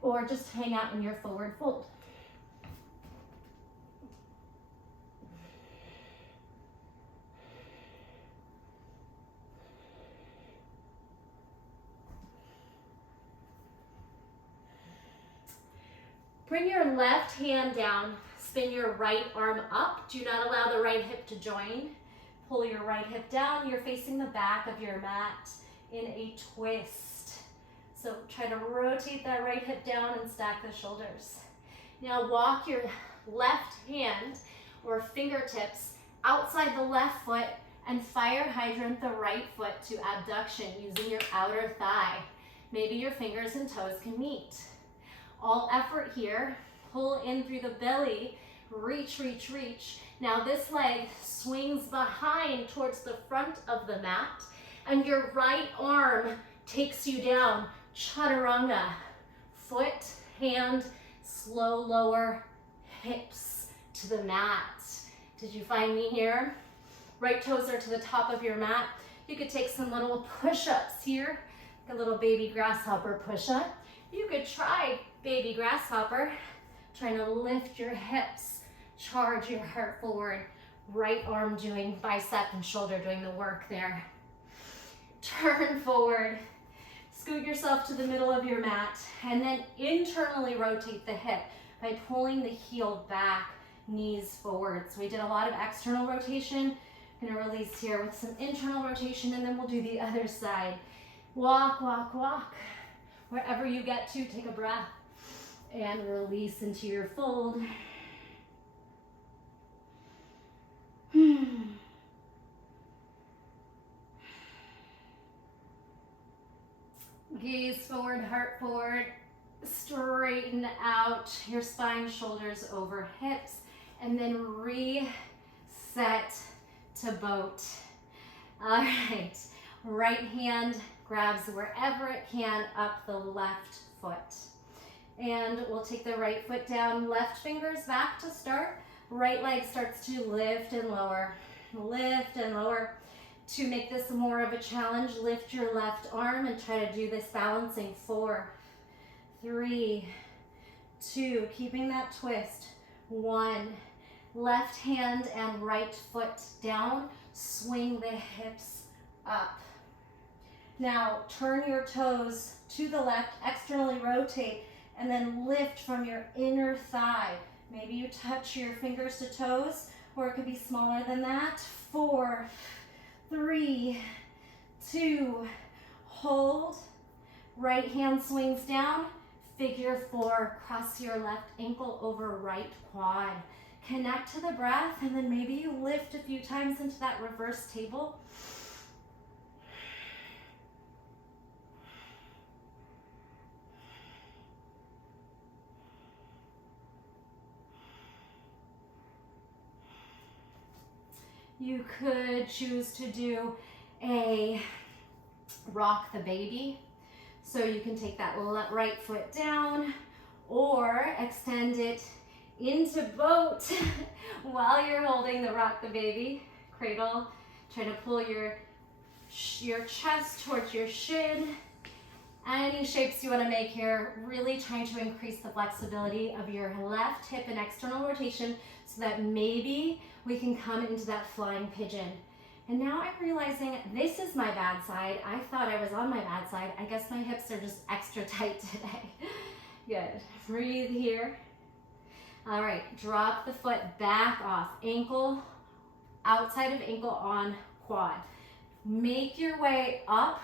or just hang out in your forward fold. Bring your left hand down, spin your right arm up. Do not allow the right hip to join. Pull your right hip down. You're facing the back of your mat in a twist. So try to rotate that right hip down and stack the shoulders. Now walk your left hand or fingertips outside the left foot and fire hydrant the right foot to abduction using your outer thigh. Maybe your fingers and toes can meet. All effort here. Pull in through the belly. Reach, reach, reach. Now this leg swings behind towards the front of the mat, and your right arm takes you down. Chaturanga. Foot, hand, slow lower, hips to the mat. Did you find me here? Right toes are to the top of your mat. You could take some little push-ups here, like a little baby grasshopper push-up. You could try baby grasshopper, trying to lift your hips, charge your heart forward. Right arm doing bicep and shoulder doing the work there. Turn forward. Scoot yourself to the middle of your mat, and then internally rotate the hip by pulling the heel back, knees forward. So we did a lot of external rotation. I'm gonna release here with some internal rotation, and then we'll do the other side. Walk, walk, walk. Wherever you get to, take a breath and release into your fold. Gaze forward, heart forward. Straighten out your spine, shoulders over hips, and then reset to boat. All right, right hand grabs wherever it can up the left foot. And we'll take the right foot down, left fingers back to start. Right leg starts to lift and lower, lift and lower. To make this more of a challenge, lift your left arm and try to do this balancing. 4, 3, 2, keeping that twist. 1, left hand and right foot down, swing the hips up. Now turn your toes to the left, externally rotate, and then lift from your inner thigh. Maybe you touch your fingers to toes, or it could be smaller than that. 4, 3, 2, hold. Right hand swings down, figure 4, cross your left ankle over right quad. Connect to the breath, and then maybe you lift a few times into that reverse table. You could choose to do a rock the baby. So you can take that right foot down or extend it into boat while you're holding the rock the baby. Cradle, try to pull your chest towards your shin. Any shapes you want to make here, really trying to increase the flexibility of your left hip and external rotation so that maybe we can come into that flying pigeon. And now I'm realizing this is my bad side. I thought I was on my bad side. I guess my hips are just extra tight today. Good. Breathe here. All right, drop the foot back off. Ankle, outside of ankle on quad. Make your way up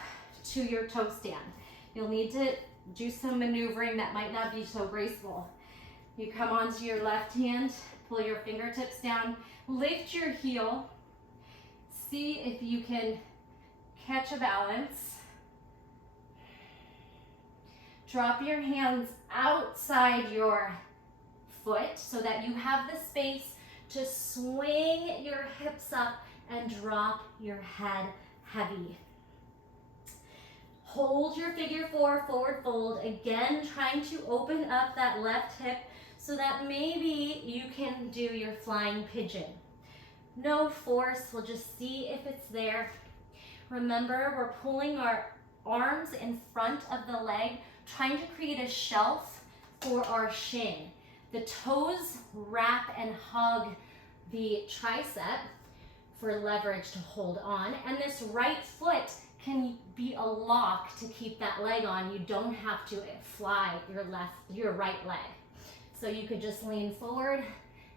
to your toe stand. You'll need to do some maneuvering that might not be so graceful. You come onto your left hand, pull your fingertips down, lift your heel. See if you can catch a balance. Drop your hands outside your foot so that you have the space to swing your hips up and drop your head heavy. Hold your figure 4, forward fold. Again, trying to open up that left hip so that maybe you can do your flying pigeon. No force, we'll just see if it's there. Remember, we're pulling our arms in front of the leg, trying to create a shelf for our shin. The toes wrap and hug the tricep for leverage to hold on, and this right foot can be a lock to keep that leg on. You don't have to fly your right leg. So you could just lean forward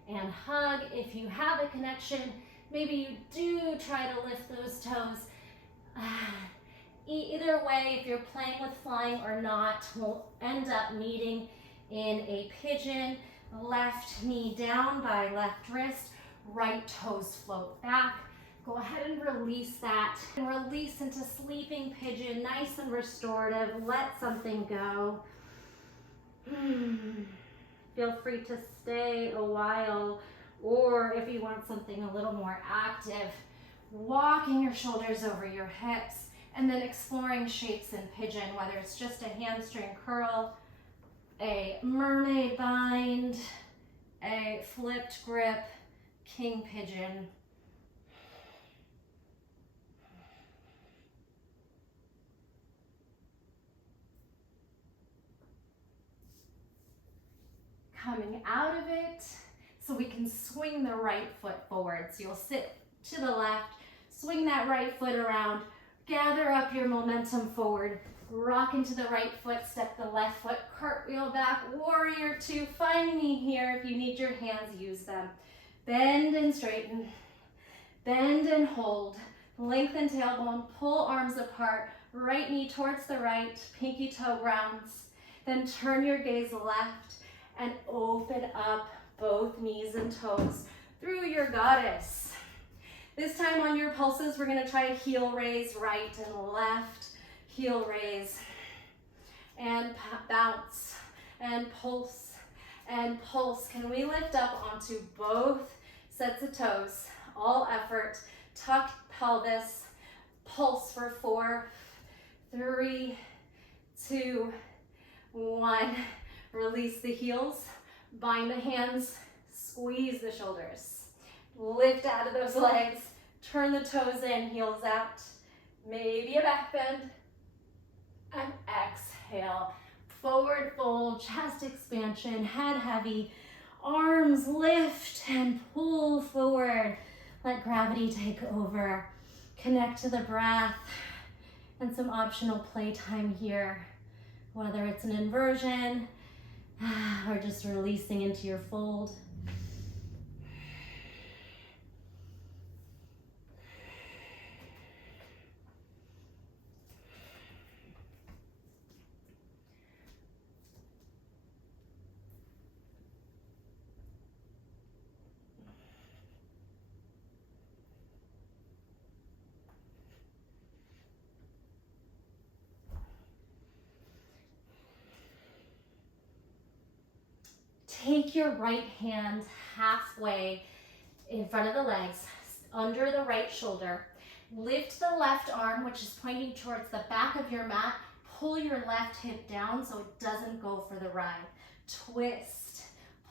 and hug. If you have a connection, maybe you do try to lift those toes. Either way, if you're playing with flying or not, we'll end up meeting in a pigeon. Left knee down by left wrist, right toes float back. Go ahead and release that. And release into sleeping pigeon, nice and restorative. Let something go. Feel free to stay a while, or if you want something a little more active, walking your shoulders over your hips and then exploring shapes in pigeon, whether it's just a hamstring curl, a mermaid bind, a flipped grip, king pigeon. Coming out of it, so we can swing the right foot forward. So you'll sit to the left, swing that right foot around, gather up your momentum forward, rock into the right foot, step the left foot, cartwheel back, warrior two. Find me here. If you need your hands, use them. Bend and straighten, bend and hold, lengthen tailbone, pull arms apart, right knee towards the right, pinky toe grounds, then turn your gaze left and open up both knees and toes through your goddess. This time on your pulses, we're gonna try heel raise, right and left, heel raise, and bounce, and pulse, and pulse. Can we lift up onto both sets of toes? All effort, tuck pelvis, pulse for 4, 3, 2, 1. Release the heels, bind the hands, squeeze the shoulders. Lift out of those legs, turn the toes in, heels out. Maybe a back bend. And exhale. Forward fold, chest expansion, head heavy. Arms lift and pull forward. Let gravity take over. Connect to the breath and some optional playtime here. Whether it's an inversion, or just releasing into your fold. Take your right hand halfway in front of the legs, under the right shoulder. Lift the left arm, which is pointing towards the back of your mat. Pull your left hip down so it doesn't go for the ride. Twist.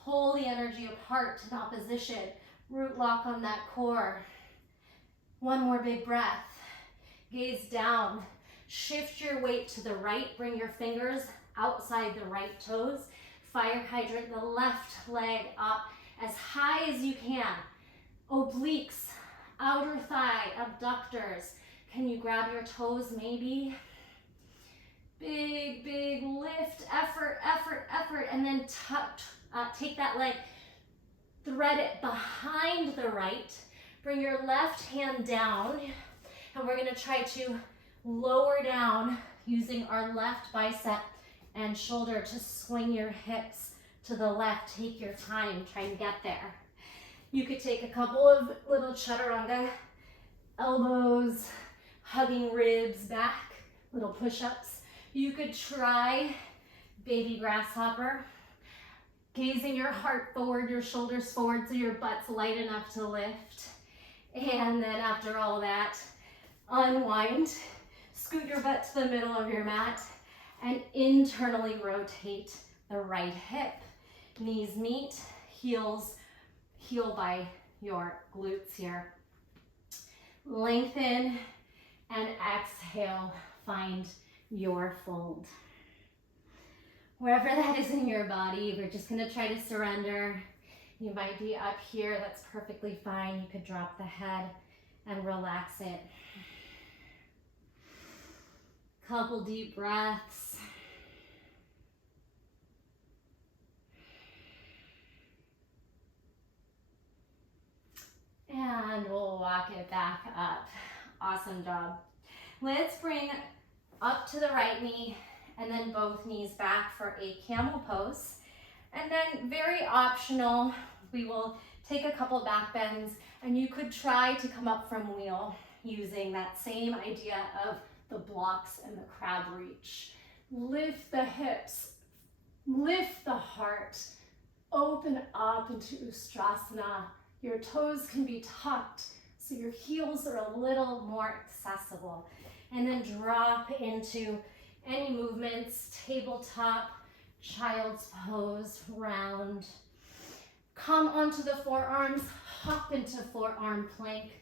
Pull the energy apart in opposition. Root lock on that core. One more big breath. Gaze down. Shift your weight to the right. Bring your fingers outside the right toes. Fire hydrant the left leg up as high as you can. Obliques, outer thigh, abductors. Can you grab your toes maybe? Big, big lift, effort, effort, effort, and then take that leg, thread it behind the right. Bring your left hand down, and we're gonna try to lower down using our left bicep and shoulder to swing your hips to the left. Take your time, try and get there. You could take a couple of little chaturanga, elbows, hugging ribs back, little push-ups. You could try baby grasshopper, gazing your heart forward, your shoulders forward so your butt's light enough to lift. And then after all that, unwind, scoot your butt to the middle of your mat, and internally rotate the right hip. Knees meet, heels heel by your glutes here. Lengthen and exhale, find your fold. Wherever that is in your body, we're just gonna try to surrender. You might be up here, that's perfectly fine. You could drop the head and relax it. Couple deep breaths. And we'll walk it back up. Awesome job. Let's bring up to the right knee and then both knees back for a camel pose. And then very optional, we will take a couple back bends and you could try to come up from wheel using that same idea of the blocks and the crab reach. Lift the hips, Lift the heart. Open up into Ustrasana. Your toes can be tucked so your heels are a little more accessible. And then drop into any movements, tabletop, child's pose, round. Come onto the forearms, hop into forearm plank.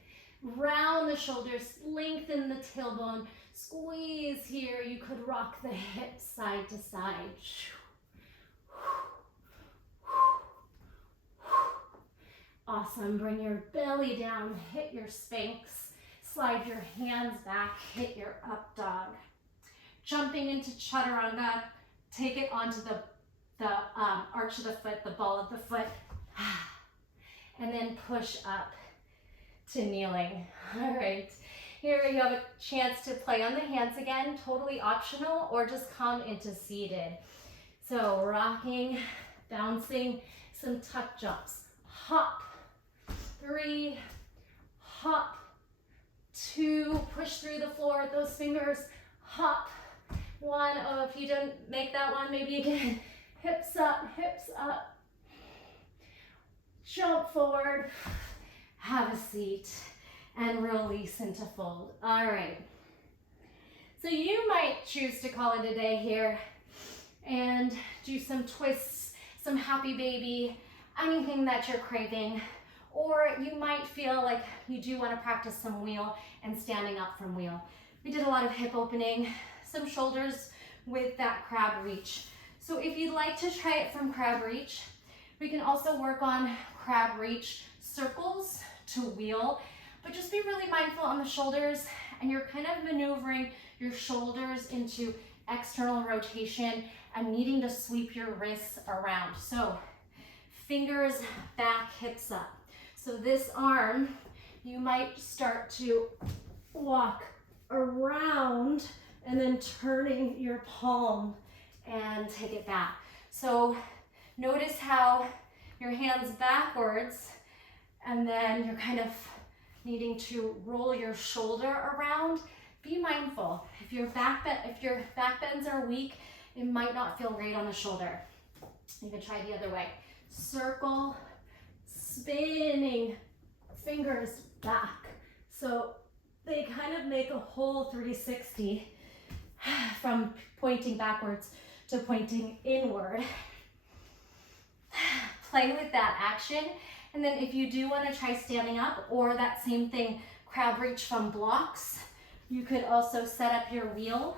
Round the shoulders, lengthen the tailbone, squeeze here. You could rock the hips side to side. Awesome, bring your belly down, hit your Sphinx, slide your hands back, hit your up dog. Jumping into Chaturanga, take it onto the arch of the foot, the ball of the foot, and then push up to kneeling. All right, here you have a chance to play on the hands again, totally optional, or just come into seated. So rocking, bouncing, some tuck jumps. Hop, 3, hop, 2, push through the floor with those fingers, hop, 1, oh, if you didn't make that one, maybe again, hips up, jump forward, have a seat, and release into fold. All right, so you might choose to call it a day here and do some twists, some happy baby, anything that you're craving, or you might feel like you do want to practice some wheel and standing up from wheel. We did a lot of hip opening, some shoulders with that crab reach. So if you'd like to try it from crab reach, we can also work on crab reach circles to wheel, but just be really mindful on the shoulders, and you're kind of maneuvering your shoulders into external rotation and needing to sweep your wrists around. So fingers back, hips up. So this arm, you might start to walk around and then turning your palm and take it back. So notice how your hands backwards, and then you're kind of needing to roll your shoulder around. Be mindful. If your back bends are weak, it might not feel great on the shoulder. You can try the other way. Circle, spinning, fingers back. So they kind of make a whole 360 from pointing backwards to pointing inward. Play with that action. And then if you do want to try standing up, or that same thing, crab reach from blocks, you could also set up your wheel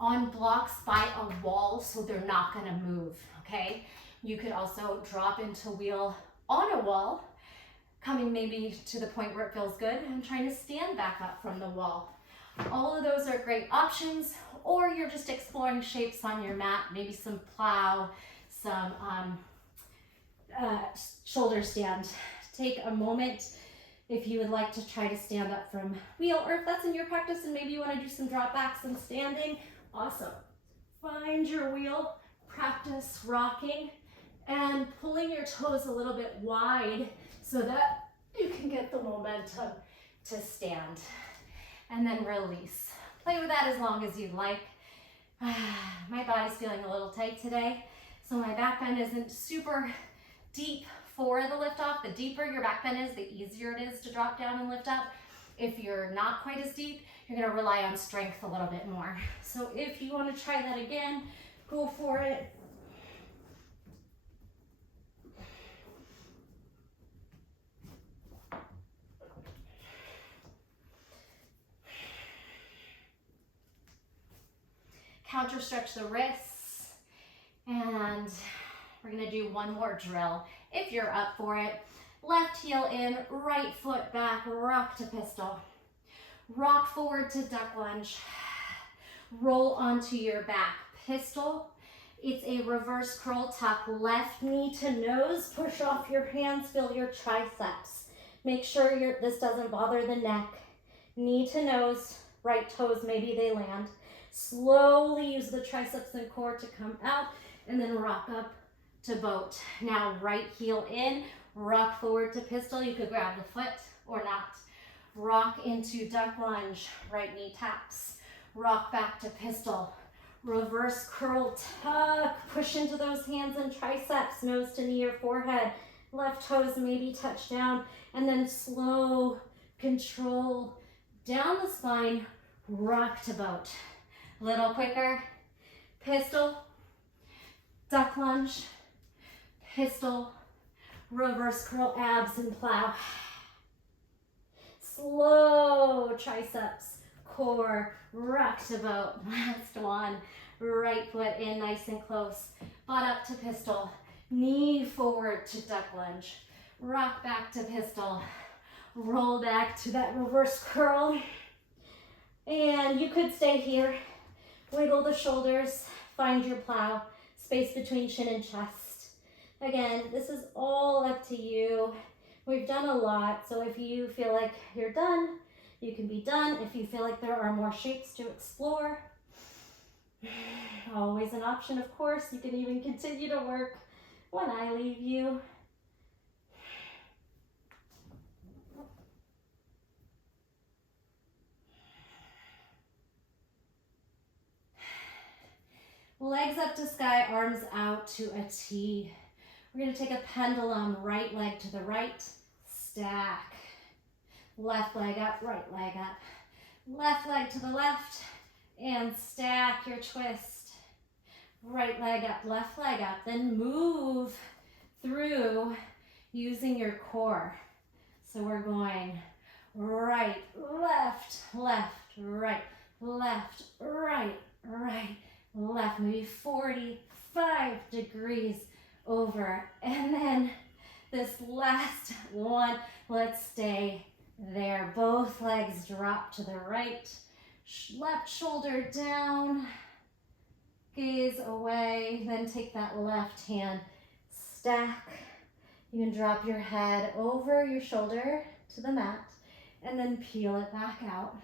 on blocks by a wall so they're not going to move, okay? You could also drop into wheel on a wall, coming maybe to the point where it feels good and trying to stand back up from the wall. All of those are great options, or you're just exploring shapes on your mat, maybe some plow, some shoulder stand. Take a moment if you would like to try to stand up from wheel, or if that's in your practice and maybe you want to do some drop backs and standing, awesome. Find your wheel, practice rocking and pulling your toes a little bit wide so that you can get the momentum to stand. And then release. Play with that as long as you'd like. My body's feeling a little tight today, so my back bend isn't super deep for the lift off. The deeper your back bend is, the easier it is to drop down and lift up. If you're not quite as deep, you're gonna rely on strength a little bit more. So if you wanna try that again, go for it. Counter stretch the wrists, and we're gonna do one more drill if you're up for it. Left heel in, right foot back, rock to pistol. Rock forward to duck lunge. Roll onto your back, pistol. It's a reverse curl tuck, left knee to nose, push off your hands, feel your triceps. Make sure this doesn't bother the neck. Knee to nose, right toes, maybe they land. Slowly use the triceps and core to come out, and then rock up to boat. Now right heel in, rock forward to pistol. You could grab the foot or not. Rock into duck lunge, right knee taps. Rock back to pistol. Reverse curl, tuck, push into those hands and triceps, nose to knee or forehead. Left toes maybe touch down, and then slow control down the spine, rock to boat. Little quicker, pistol, duck lunge, pistol, reverse curl, abs and plow. Slow triceps, core, rock to boat. Last one, right foot in nice and close, butt up to pistol, knee forward to duck lunge, rock back to pistol, roll back to that reverse curl. And you could stay here, wiggle the shoulders, find your plow, space between chin and chest. Again, this is all up to you. We've done a lot, so if you feel like you're done, you can be done. If you feel like there are more shapes to explore, always an option, of course. You can even continue to work when I leave you. Legs up to sky, arms out to a T. We're going to take a pendulum, right leg to the right, stack. Left leg up, right leg up. Left leg to the left, and stack your twist. Right leg up, left leg up. Then move through using your core. So we're going right, left, left, right, left, right, right, left. Maybe 45 degrees over. And then this last one, let's stay there. Both legs drop to the right, left shoulder down, gaze away, then take that left hand, stack. You can drop your head over your shoulder to the mat and then peel it back out.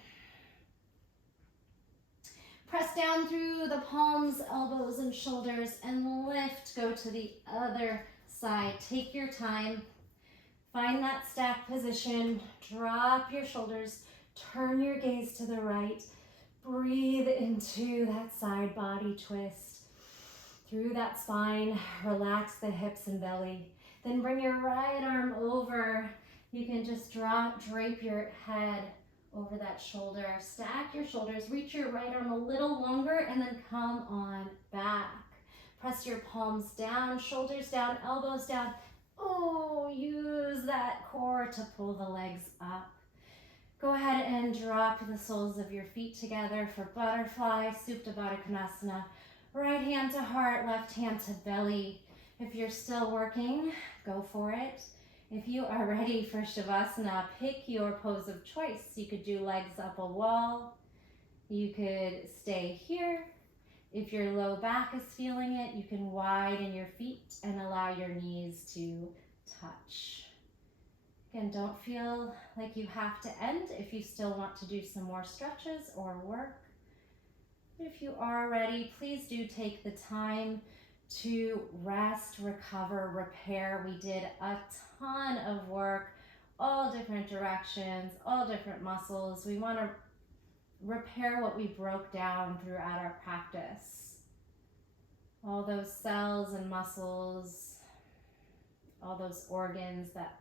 Press down through the palms, elbows, and shoulders and lift. Go to the other side. Take your time. Find that stack position. Drop your shoulders. Turn your gaze to the right. Breathe into that side body twist. Through that spine, relax the hips and belly. Then bring your right arm over. You can just drape your head over that shoulder. Stack your shoulders. Reach your right arm a little longer and then come on back. Press your palms down, shoulders down, elbows down. Oh, use that core to pull the legs up. Go ahead and drop the soles of your feet together for butterfly, Supta Baddha Konasana. Right hand to heart, left hand to belly. If you're still working, go for it. If you are ready for Shavasana, pick your pose of choice. You could do legs up a wall. You could stay here. If your low back is feeling it, you can widen your feet and allow your knees to touch. Again, don't feel like you have to end if you still want to do some more stretches or work. If you are ready, please do take the time to rest, recover, repair. We did a ton of work, all different directions, all different muscles. We want to repair what we broke down throughout our practice. All those cells and muscles, all those organs that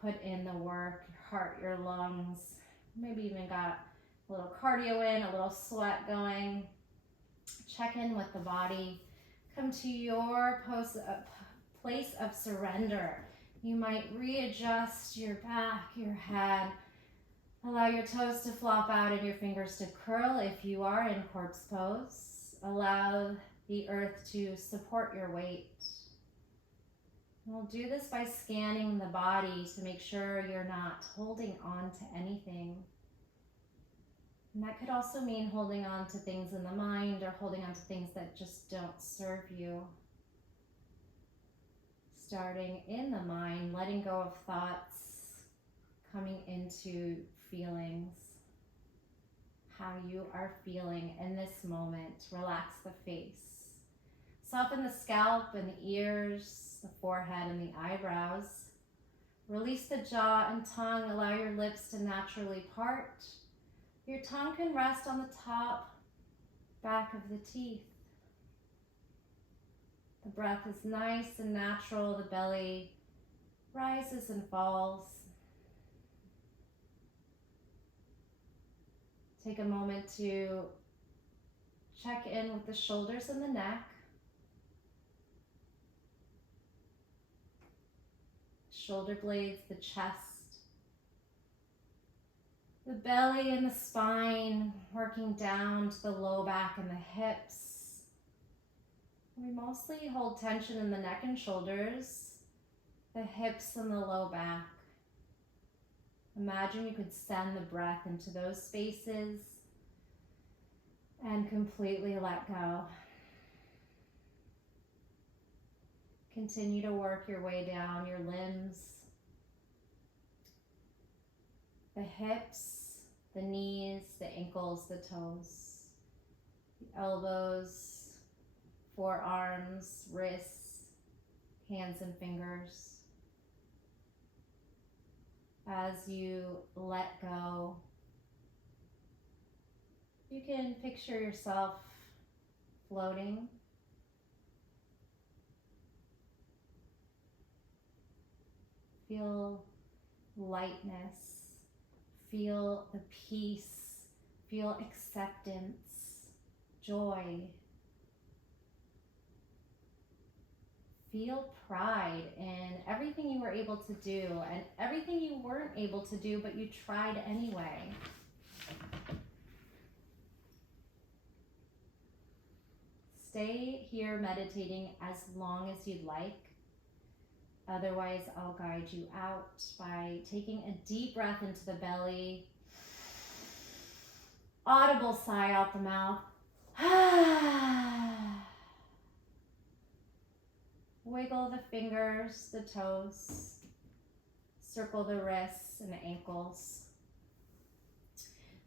put in the work, your heart, your lungs, maybe even got a little cardio in, a little sweat going. Check in with the body. Come to your place of surrender. You might readjust your back, your head. Allow your toes to flop out and your fingers to curl if you are in corpse pose. Allow the earth to support your weight. We'll do this by scanning the body to make sure you're not holding on to anything. And that could also mean holding on to things in the mind or holding on to things that just don't serve you. Starting in the mind, letting go of thoughts, coming into feelings, how you are feeling in this moment. Relax the face. Soften the scalp and the ears, the forehead and the eyebrows. Release the jaw and tongue. Allow your lips to naturally part. Your tongue can rest on the top back of the teeth. The breath is nice and natural. The belly rises and falls. Take a moment to check in with the shoulders and the neck. Shoulder blades, the chest, the belly and the spine, working down to the low back and the hips. We mostly hold tension in the neck and shoulders, the hips and the low back. Imagine you could send the breath into those spaces and completely let go. Continue to work your way down your limbs, the hips, the knees, the ankles, the toes, the elbows, forearms, wrists, hands and fingers. As you let go, you can picture yourself floating. Feel lightness, feel the peace, feel acceptance, joy. Feel pride in everything you were able to do and everything you weren't able to do, but you tried anyway. Stay here meditating as long as you'd like. Otherwise, I'll guide you out by taking a deep breath into the belly. Audible sigh out the mouth. Wiggle the fingers, the toes. Circle the wrists and the ankles.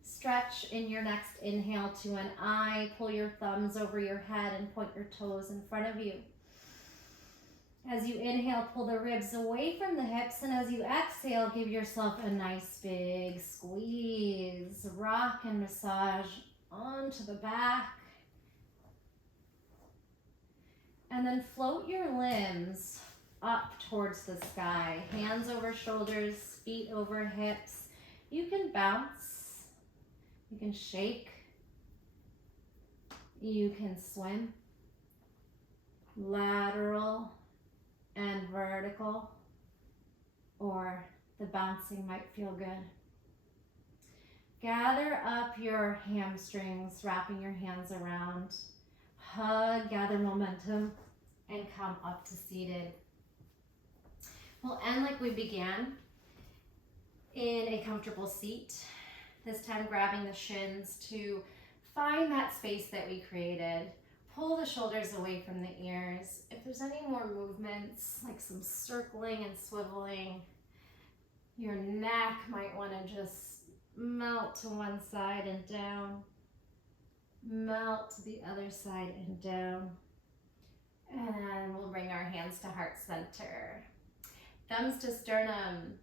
Stretch in your next inhale to an I. Pull your thumbs over your head and point your toes in front of you. As you inhale, pull the ribs away from the hips, and as you exhale, give yourself a nice big squeeze. Rock and massage onto the back. And then float your limbs up towards the sky. Hands over shoulders, feet over hips. You can bounce. You can shake. You can swim. Lateral and vertical, or the bouncing might feel good. Gather up your hamstrings, wrapping your hands around. Hug, gather momentum, and come up to seated. We'll end like we began, in a comfortable seat. This time grabbing the shins to find that space that we created. Pull the shoulders away from the ears. If there's any more movements, like some circling and swiveling, your neck might want to just melt to one side and down. Melt to the other side and down. And we'll bring our hands to heart center. Thumbs to sternum.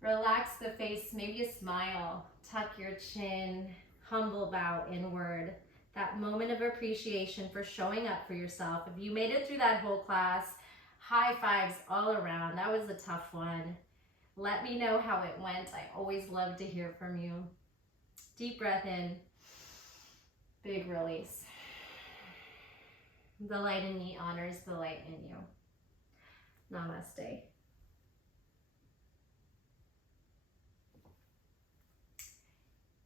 Relax the face, maybe a smile. Tuck your chin, humble bow inward. That moment of appreciation for showing up for yourself. If you made it through that whole class, high fives all around. That was a tough one. Let me know how it went. I always love to hear from you. Deep breath in. Big release. The light in me honors the light in you. Namaste.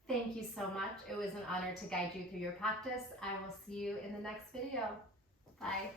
Thank you so much. It was an honor to guide you through your practice. I will see you in the next video. Bye.